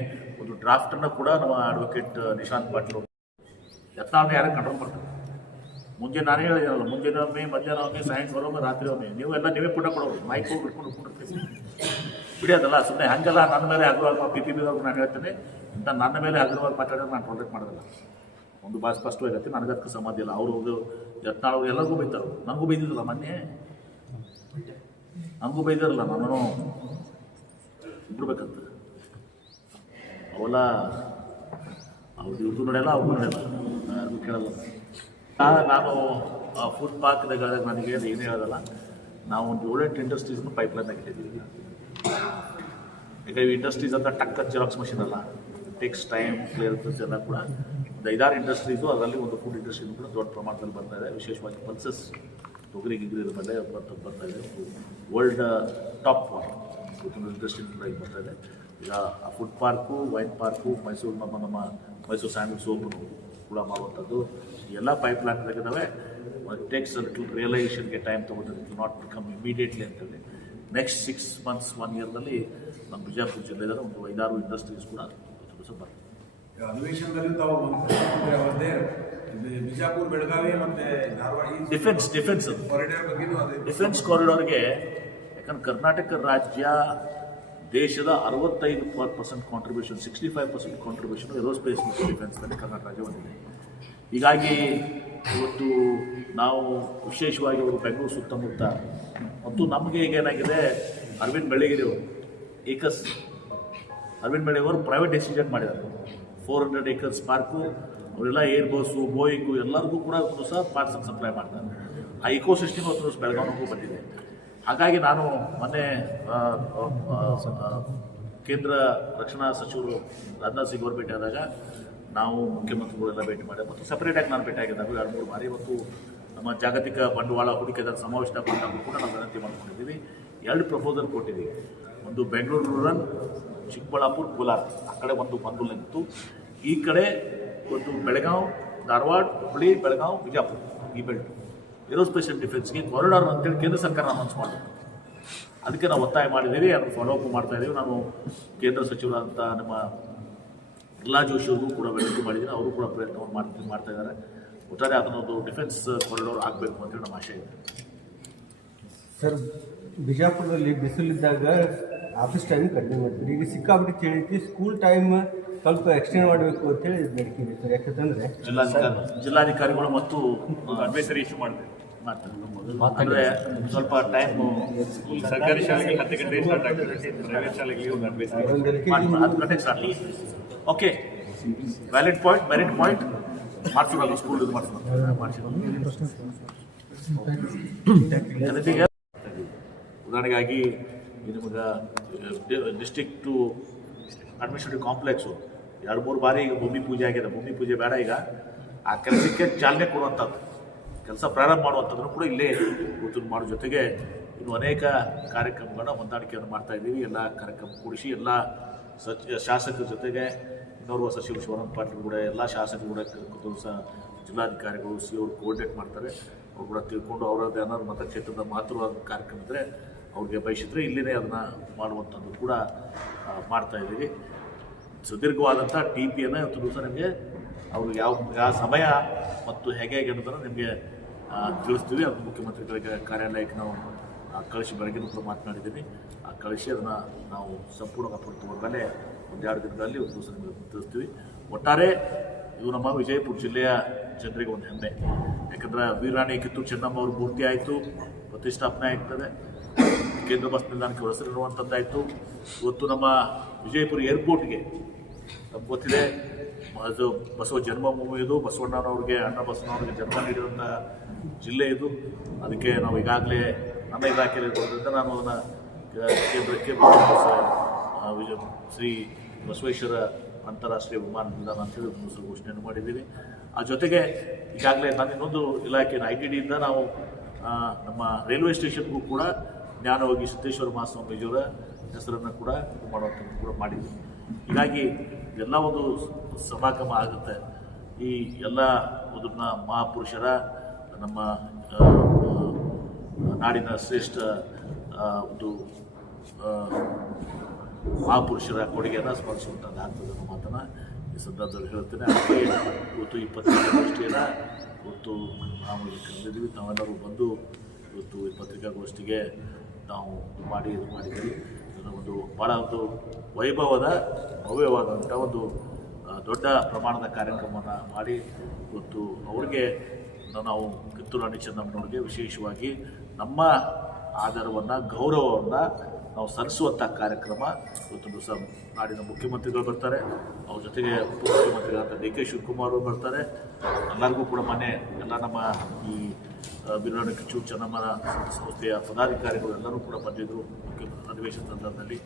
ಒಂದು ಡ್ರಾಫ್ಟನ್ನು ಕೂಡ ನಮ್ಮ ಅಡ್ವೊಕೇಟ್ ನಿಶಾಂತ್ ಪಾಟೀಲ್ ಯತ್ನಾಳನ್ನ ಯಾರು ಕಂಟ್ರೋಲ್ ಮಾಡ್ತಾರೆ. ಮುಂಜಾನೆ ನಾನು ಹೇಳಿದ್ರಲ್ಲ ಮುಂಜಾನೆ ಒಮ್ಮೆ ಮಧ್ಯಾಹ್ನ ಒಮ್ಮೆ, ಸಾಯಂಕಾಲ ಒಮ್ಮೆ, ರಾತ್ರಿ ಒಮ್ಮೆ, ನೀವೆಲ್ಲ ನೀವೇ ಪುಟ ಕೊಡೋರು. ಮೈಕ್ ಹೋಗಿ ಬಿಟ್ಕೊಂಡು ಕೊಡ್ತೀವಿ. ಬಿಡಿಯೋದಲ್ಲ ಸುಮ್ಮನೆ ಹಂಗಲ್ಲ ನನ್ನ ಮೇಲೆ ಹಗುರವಾಗಿ ಪಿ ಪಿ ಬಿದವ್ರಿಗೆ ನಾನು ಹೇಳ್ತೇನೆ, ಇಂಥ ನನ್ನ ಮೇಲೆ ಹಗುರವಾಗಿ ಮಾತಾಡೋದು ನಾನು ಟೊಲೆಟ್ ಮಾಡೋದಿಲ್ಲ. ಒಂದು ಭಾಳ ಸ್ಪಷ್ಟವಾಗಿರುತ್ತೆ ನನಗೆ ಅದಕ್ಕೆ ಸಂಬಂಧ ಇಲ್ಲ. ಅವರು ಯತ್ನಾಳ್ ಅವ್ರು ಎಲ್ಲರಿಗೂ ಬೈತಾರೆ? ನಮಗೂ ಬೈದಿದ್ರಲ್ಲ ಮೊನ್ನೆ? ನನಗೂ ಬೈದಿರಲ್ಲ ನಾನು ಬಿಡ್ಬೇಕಂತ ಅವೆಲ್ಲ ಅವ್ರು ಇವ್ರದ್ದು ನಡೆಯಲ್ಲ ಅವ್ರಿಗೂ ನಡೆಯಲ್ಲ ಯಾರಿಗೂ ಕೇಳಲ್ಲ. ಆ, ನಾನು ಫುಡ್ ಪಾರ್ಕ್ದಾಗ ನನಗೆ ಏನು ಹೇಳೋದಲ್ಲ ನಾವು ಒಂದು ಏಳೆಂಟು ಇಂಡಸ್ಟ್ರೀಸ್ನ ಪೈಪ್ಲೈನ್ದಾಗ ಇಟ್ಟಿದ್ದೀವಿ. ಈಗ ಇಂಡಸ್ಟ್ರೀಸ್ ಅಂತ ಟಕ್ಕ ಜೆರಾಕ್ಸ್ ಮಷಿನ್ ಅಲ್ಲ. ಟೇಕ್ಸ್ ಟೈಮ್ ಕ್ಲಿಯರ್ ಎಲ್ಲ ಕೂಡ. ಒಂದು ಐದಾರು ಇಂಡಸ್ಟ್ರೀಸು ಅದರಲ್ಲಿ ಒಂದು ಫುಡ್ ಇಂಡಸ್ಟ್ರಿನೂ ಕೂಡ ದೊಡ್ಡ ಪ್ರಮಾಣದಲ್ಲಿ ಬರ್ತಾ ಇದೆ. ವಿಶೇಷವಾಗಿ ಪಲ್ಸಸ್, ತೊಗರಿ, ಗಿಗರಿ ಮೇಲೆ ಬರ್ತಾ ಬರ್ತಾ ಇದೆ. ವರ್ಲ್ಡ್ ಟಾಪ್ ಇಂಡಸ್ಟ್ರಿ ಕೂಡ ಈಗ ಬರ್ತಾ ಇದೆ. ಈಗ ಆ food park wine park Mysore ನಮ್ಮ ನಮ್ಮ ಮೈಸೂರು ಸ್ಯಾಂಡಲ್ ಸೋಪು ಕೂಡ ಮಾಡುವಂಥದ್ದು ಎಲ್ಲ ಪೈಪ್ ಲೈನ್ ಇದ್ದಾವೆ ಟೇಕ್ಸ್ ಟು ರಿಯಲೈಸೇಷನ್ಗೆ ಟೈಮ್ ತೊಗೊಂಡಿದೆ ಇಟ್ ನಾಟ್ ಬಿಕಮ್ ಇಮಿಡಿಯೇಟ್ಲಿ ಅಂತೇಳಿ. ನೆಕ್ಸ್ಟ್ ಸಿಕ್ಸ್ ಮಂತ್ಸ್ ಒನ್ ಇಯರ್ನಲ್ಲಿ ನಮ್ಮ ಬಿಜಾಪುರ ಜಿಲ್ಲೆಯಲ್ಲಿ ಒಂದು ಐದಾರು ಇಂಡಸ್ಟ್ರೀಸ್ ಕೂಡ ಬರ್ತದೆ ಅಧಿವೇಶನದಲ್ಲಿ ತಾವು ಅವರದ್ದೇ ಬಿಜಾಪುರ ಬೆಳಗಾವಿ ಮತ್ತೆ ಧಾರವಾಡ ಡಿಫೆನ್ಸ್ ಡಿಫೆನ್ಸ್ ಕಾರಿಡಾರ್ ಬಗ್ಗೆನೂ ಅದೇ. ಡಿಫೆನ್ಸ್ ಕಾರಿಡಾರ್ಗೆ ಯಾಕಂದ್ರೆ ಕರ್ನಾಟಕ ರಾಜ್ಯ ದೇಶದ ಅರವತ್ತೈದು percent contribution sixty five percent contribution aerospace ಮತ್ತು ಡಿಫೆನ್ಸ್ನಲ್ಲಿ ಕರ್ನಾಟಕ ರಾಜ್ಯ ಹೊಂದಿದೆ. ಹೀಗಾಗಿ ಇವತ್ತು ನಾವು ವಿಶೇಷವಾಗಿ ಅವರು ಬೆಂಗಳೂರು ಸುತ್ತಮುತ್ತ ಮತ್ತು ನಮಗೆ ಈಗ ಏನಾಗಿದೆ ಅರವಿಂದ್ ಬೆಳಗಿರಿ ಅವರು ಏಕಸ್ ಅರವಿಂದ್ ಬೆಳೆ ಅವರು ಪ್ರೈವೇಟ್ ಡಿಸಿಷನ್ ಮಾಡಿದ್ದಾರೆ. ಫೋರ್ ಹಂಡ್ರೆಡ್ ಏಕರ್ಸ್ ಪಾರ್ಕು ಅವರೆಲ್ಲ ಏರ್ ಬಸ್ಸು ಬೋಯಿಂಗು ಎಲ್ಲರಿಗೂ ಕೂಡ ಸಹ ಪಾರ್ಸಲ್ ಸಪ್ಲೈ ಮಾಡ್ತಾರೆ. ಆ ಇಕೋ ಸಿಸ್ಟಮ್ ದಿವಸ ಬೆಳಗಾವಿಗೂ ಬಂದಿದೆ. ಹಾಗಾಗಿ ನಾನು ಮೊನ್ನೆ ಕೇಂದ್ರ ರಕ್ಷಣಾ ಸಚಿವರು ರಾಜನಾಥ್ ಸಿಂಗ್ ಅವರು ಭೇಟಿ ಆದಾಗ ನಾವು ಮುಖ್ಯಮಂತ್ರಿಗಳೆಲ್ಲ ಭೇಟಿ ಮಾಡಿ ಮತ್ತು ಸಪ್ರೇಟಾಗಿ ನಾನು ಭೇಟಿ ಆಗಿದ್ದಾಗ ಎರಡು, ಮೂರು ಬಾರಿ ಮತ್ತು ನಮ್ಮ ಜಾಗತಿಕ ಬಂಡವಾಳ ಹೂಡಿಕೆದಾರ ಸಮಾವೇಶದ ಬಂದಾಗ ಕೂಡ ನಾವು ವಿನಂತಿ ಮಾಡ್ಕೊಂಡಿದ್ದೀವಿ. ಎರಡು ಪ್ರಪೋಸಲ್ ಕೊಟ್ಟಿದ್ದೀವಿ. ಒಂದು ಬೆಂಗಳೂರು ರೂರಲ್ ಚಿಕ್ಕಬಳ್ಳಾಪುರ, ಕೋಲಾರ. ಆ ಕಡೆ ಒಂದು ಒಂದು ನಿಂತು, ಈ ಕಡೆ ಒಂದು ಬೆಳಗಾವ್, ಧಾರವಾಡ ಹುಬ್ಬಳ್ಳಿ ಬೆಳಗಾವ್, ಬಿಜಾಪುರ, ಈ ಬೆಲ್ಟ್ ಏರೋಸ್ಪೇಸ್ ಅಂಡ್ ಡಿಫೆನ್ಸ್ಗೆ ಕಾರಿಡಾರ್ ಅಂತೇಳಿ ಕೇಂದ್ರ ಸರ್ಕಾರ ಅನೌನ್ಸ್ ಮಾಡಬೇಕು ಅದಕ್ಕೆ ನಾವು ಒತ್ತಾಯ ಮಾಡಿದ್ದೀವಿ, ಅದನ್ನು ಫಾಲೋ ಅಪ್ ಮಾಡ್ತಾ ಇದ್ದೀವಿ ನಾನು ಕೇಂದ್ರ ಸಚಿವರಾದಂಥ ನಮ್ಮ ಪ್ರಹ್ಲಾದ್ ಜೋಶಿ ಅವ್ರಿಗೂ ಕೂಡ ವಿನಂತಿ ಮಾಡಿದ್ದೀನಿ. ಅವರು ಕೂಡ ಪ್ರಯತ್ನವನ್ನು ಮಾಡ್ತೀನಿ ಮಾಡ್ತಾ ಇದ್ದಾರೆ. ಒಟ್ಟಾರೆ ಅದನ್ನೊಂದು ಡಿಫೆನ್ಸ್ ಕಾರಿಡಾರ್ ಆಗಬೇಕು ಅಂತೇಳಿ ನಮ್ಮ ಆಶೆ ಇದೆ. ಸರ್, ಬಿಜಾಪುರದಲ್ಲಿ ಬಿಸಿಲಿದ್ದಾಗ ಆಫೀಸ್ ಟೈಮ್ ಕಡಿಮೆ ಮಾಡ್ತೀರಿ ಈಗ ಸಿಕ್ಕಾಬಿಟ್ಟು ತಿಳಿತಿ ಸ್ಕೂಲ್ ಟೈಮ್ ಸ್ವಲ್ಪ ಎಕ್ಸ್ಟೆಂಡ್ ಮಾಡಬೇಕು ಅಂತೇಳಿ ನಡ್ಕಿದೆ ಸರ್. ಯಾಕಂತಂದ್ರೆ ಜಿಲ್ಲಾಧಿಕಾರಿ ಜಿಲ್ಲಾಧಿಕಾರಿಗಳು ಮತ್ತು ಅಡ್ವೈಸರಿ ಇಶ್ಯೂ ಮಾಡ್ತಾರೆ ಅಂದರೆ ಸ್ವಲ್ಪ ಸ್ಕೂಲ್ ಸರ್ಕಾರಿ ಶಾಲೆಗೆ ಹತ್ತು ಗಂಟೆ ಸ್ಟಾರ್ಟ್ ಆಗ್ತದೆ. ಪ್ರೈವೇಟ್ ಶಾಲೆಗೆ ಒಂದು ಅಡ್ವೈಸರಿ ಹತ್ತು ಗಂಟೆಗೆ start okay valid point merit point ಮಾಡ್ತೀವಲ್ಲ ಸ್ಕೂಲ್ ಇದು ಮಾಡ್ತೀವಿ ಮಾಡ್ತೀವಿ ಉದಾಹರಣೆಗಾಗಿ ಈ ನಿಮಗೆ ಡಿಸ್ಟಿಕ್ ಟು ಅಡ್ಮಿನಿಸ್ಟ್ರೇಟಿವ್ ಕಾಂಪ್ಲೆಕ್ಸು ಎರಡು, ಮೂರು ಬಾರಿ ಈಗ ಭೂಮಿ ಪೂಜೆ ಆಗಿದೆ. ಭೂಮಿ ಪೂಜೆ ಬೇಡ ಈಗ. ಆ ಕೆಲಸಕ್ಕೆ ಚಾಲನೆ ಕೊಡುವಂಥದ್ದು. ಕೆಲಸ ಪ್ರಾರಂಭ ಮಾಡುವಂಥದ್ದು ಕೂಡ ಇಲ್ಲೇ ಇವತ್ತು ಮಾಡೋ. ಜೊತೆಗೆ ಇನ್ನು ಅನೇಕ ಕಾರ್ಯಕ್ರಮಗಳನ್ನು ಹೊಂದಾಣಿಕೆಯನ್ನು ಮಾಡ್ತಾ ಇದ್ದೀವಿ. ಎಲ್ಲ ಕಾರ್ಯಕ್ರಮ ಕೂಡಿಸಿ ಎಲ್ಲ ಸಚ, ಶಾಸಕರ ಜೊತೆಗೆ ಇನ್ನೋರ್ವ ಸಚಿವ ಶಿವರಾಮ್ ಪಾಟೀಲ್ ಕೂಡ, ಎಲ್ಲ ಶಾಸಕರು ಕೂಡ ಕೂತು ಸಹ ಜಿಲ್ಲಾಧಿಕಾರಿಗಳು, ಸಿ ಅವರು ಕೋರ್ಡಿನೇಟ್ ಮಾಡ್ತಾರೆ. ಅವ್ರು ಕೂಡ ತಿಳ್ಕೊಂಡು ಅವರದ್ದು ಏನಾದ್ರು ಮತಕ್ಷೇತ್ರದ ಮಹತ್ವವಾದ ಕಾರ್ಯಕ್ರಮ ಇದ್ದರೆ ಅವ್ರಿಗೆ ಬಯಸಿದ್ರೆ ಇಲ್ಲಿನೇ ಅದನ್ನು ಮಾಡುವಂಥದ್ದು ಕೂಡ ಮಾಡ್ತಾಯಿದ್ದೀವಿ ಸುದೀರ್ಘವಾದಂಥ ಟಿ ಪಿಯನ್ನು ಇವತ್ತು ದಿವಸ ನಿಮಗೆ ಅವರು ಯಾವ ಯಾವ ಸಮಯ ಮತ್ತು ಹೇಗೆ ಹೇಗೆ ಅನ್ನೋದನ್ನು ನಿಮಗೆ ತಿಳಿಸ್ತೀವಿ. ಅದು ಮುಖ್ಯಮಂತ್ರಿಗಳಿಗೆ ಕಾರ್ಯಾಲಯಕ್ಕೆ ನಾವು ಕಳಿಸಿ ಬೆಳಗ್ಗೆ ಕೂಡ ಮಾತನಾಡಿದ್ದೀನಿ ಆ, ಕಳಿಸಿ ಅದನ್ನು ನಾವು ಸಂಪೂರ್ಣ ಅಪ್ರೋಚ್ ಒಂದೆರಡು ದಿನಗಳಲ್ಲಿ ಒಂದು ದಿವಸ ನಿಮಗೆ ತಿಳಿಸ್ತೀವಿ. ಒಟ್ಟಾರೆ ಇದು ನಮ್ಮ ವಿಜಯಪುರ ಜಿಲ್ಲೆಯ ಜನರಿಗೆ ಒಂದು ಹೆಮ್ಮೆ. ಯಾಕಂದರೆ ವೀರಾಣಿ ಕಿತ್ತೂರು ಚೆನ್ನಮ್ಮ ಅವ್ರ ಮೂರ್ತಿ ಆಯಿತು, ಪ್ರತಿಷ್ಠಾಪನೆ ಆಗ್ತದೆ. ಕೇಂದ್ರ ಬಸ್ ನಿಲ್ದಾಣಕ್ಕೆ ಹೊರಸಿರುವಂಥದ್ದಾಯಿತು ಇವತ್ತು ನಮ್ಮ ವಿಜಯಪುರ ಏರ್ಪೋರ್ಟ್ಗೆ ನಮ್ಗೆ ಗೊತ್ತಿದೆ, ಅದು ಬಸವ ಜನ್ಮಭೂಮಿ ಇದು. ಬಸವಣ್ಣನವ್ರಿಗೆ, ಅಣ್ಣ ಬಸವಣ್ಣವ್ರಿಗೆ ಜನ್ಮ ನೀಡಿದಂಥ ಜಿಲ್ಲೆ ಇದು. ಅದಕ್ಕೆ ನಾವು ಈಗಾಗಲೇ ನನ್ನ ಇಲಾಖೆಯಲ್ಲಿ ಇರೋದ್ರಿಂದ ನಾನು ಅದನ್ನು ಕೇಂದ್ರಕ್ಕೆ ವಿಜಯ ಶ್ರೀ ಬಸವೇಶ್ವರ ಅಂತಾರಾಷ್ಟ್ರೀಯ ವಿಮಾನ ನಿಲ್ದಾಣ ಅಂತೇಳಿ ಹೆಸರು ಘೋಷಣೆಯನ್ನು ಮಾಡಿದ್ದೀವಿ. ಆ ಜೊತೆಗೆ ಈಗಾಗಲೇ ನಾನು ಇನ್ನೊಂದು ಇಲಾಖೆಯ ಐ ಟಿ ಡಿಯಿಂದ ನಾವು ನಮ್ಮ ರೈಲ್ವೆ ಸ್ಟೇಷನ್ಗೂ ಕೂಡ ಜ್ಞಾನವಾಗಿ ಸಿದ್ದೇಶ್ವರ ಮಹಾಸ್ವಾಮೀಜಿಯವರ ಹೆಸರನ್ನು ಕೂಡ ಇದು ಮಾಡುವಂಥದ್ದು ಕೂಡ ಮಾಡಿದ್ವಿ. ಹೀಗಾಗಿ ಎಲ್ಲ ಒಂದು ಸಮಾಗಮ ಆಗುತ್ತೆ. ಈ ಎಲ್ಲ ಅದನ್ನ ಮಹಾಪುರುಷರ, ನಮ್ಮ ನಾಡಿನ ಶ್ರೇಷ್ಠ ಒಂದು ಮಹಾಪುರುಷರ ಕೊಡುಗೆಯನ್ನು ಸ್ಮರಿಸುವಂಥದ್ದು ಆಗ್ತದೆ ಅನ್ನೋ ಮಾತನ್ನು ಈ ಸಂದರ್ಭದಲ್ಲಿ ಹೇಳ್ತೇನೆ. ಅದಕ್ಕೆ ಇವತ್ತು ಈ ಪತ್ರಿಕಾಗೋಷ್ಠಿಯನ್ನು ಇವತ್ತು ನಾವು ಇಲ್ಲಿ ನಾವೆಲ್ಲರೂ ಬಂದು ಇವತ್ತು ಈ ಪತ್ರಿಕಾಗೋಷ್ಠಿಗೆ ನಾವು ಮಾಡಿ ಇದು ಮಾಡಿದ್ದೀವಿ. ಇದನ್ನು ಒಂದು ಭಾಳ ಒಂದು ವೈಭವದ, ಭವ್ಯವಾದಂಥ ಒಂದು ದೊಡ್ಡ ಪ್ರಮಾಣದ ಕಾರ್ಯಕ್ರಮವನ್ನು ಮಾಡಿ ಇವತ್ತು ಅವ್ರಿಗೆ ನಾವು ಕಿತ್ತೂರು ರಾಣಿ ಚೆನ್ನಮ್ಮನವ್ರಿಗೆ ವಿಶೇಷವಾಗಿ ನಮ್ಮ ಆಧಾರವನ್ನು ಗೌರವವನ್ನು ನಾವು ಸಲ್ಲಿಸುವಂಥ ಕಾರ್ಯಕ್ರಮ ಇವತ್ತು ದಿವಸ ನಾಡಿನ ಮುಖ್ಯಮಂತ್ರಿಗಳು ಬರ್ತಾರೆ. ಅವ್ರ ಜೊತೆಗೆ ಉಪಮುಖ್ಯಮಂತ್ರಿಗಳಾದ ಡಿ ಕೆ ಶಿವಕುಮಾರ್ ಬರ್ತಾರೆ. ಎಲ್ಲರಿಗೂ ಕೂಡ ಮನೆ, ಎಲ್ಲ ನಮ್ಮ ಈ ಬಿರುನಾಡು ಚೂರು ಚೆನ್ನಮ್ಮನ ಸಂಸ್ಥೆಯ ಪದಾಧಿಕಾರಿಗಳು ಎಲ್ಲರೂ ಕೂಡ ಬಂದಿದ್ದರು ಮುಖ್ಯ ಅಧಿವೇಶನ ಸಂದರ್ಭದಲ್ಲಿ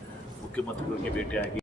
ಮುಖ್ಯಮಂತ್ರಿಗಳಿಗೆ ಭೇಟಿಯಾಗಿ.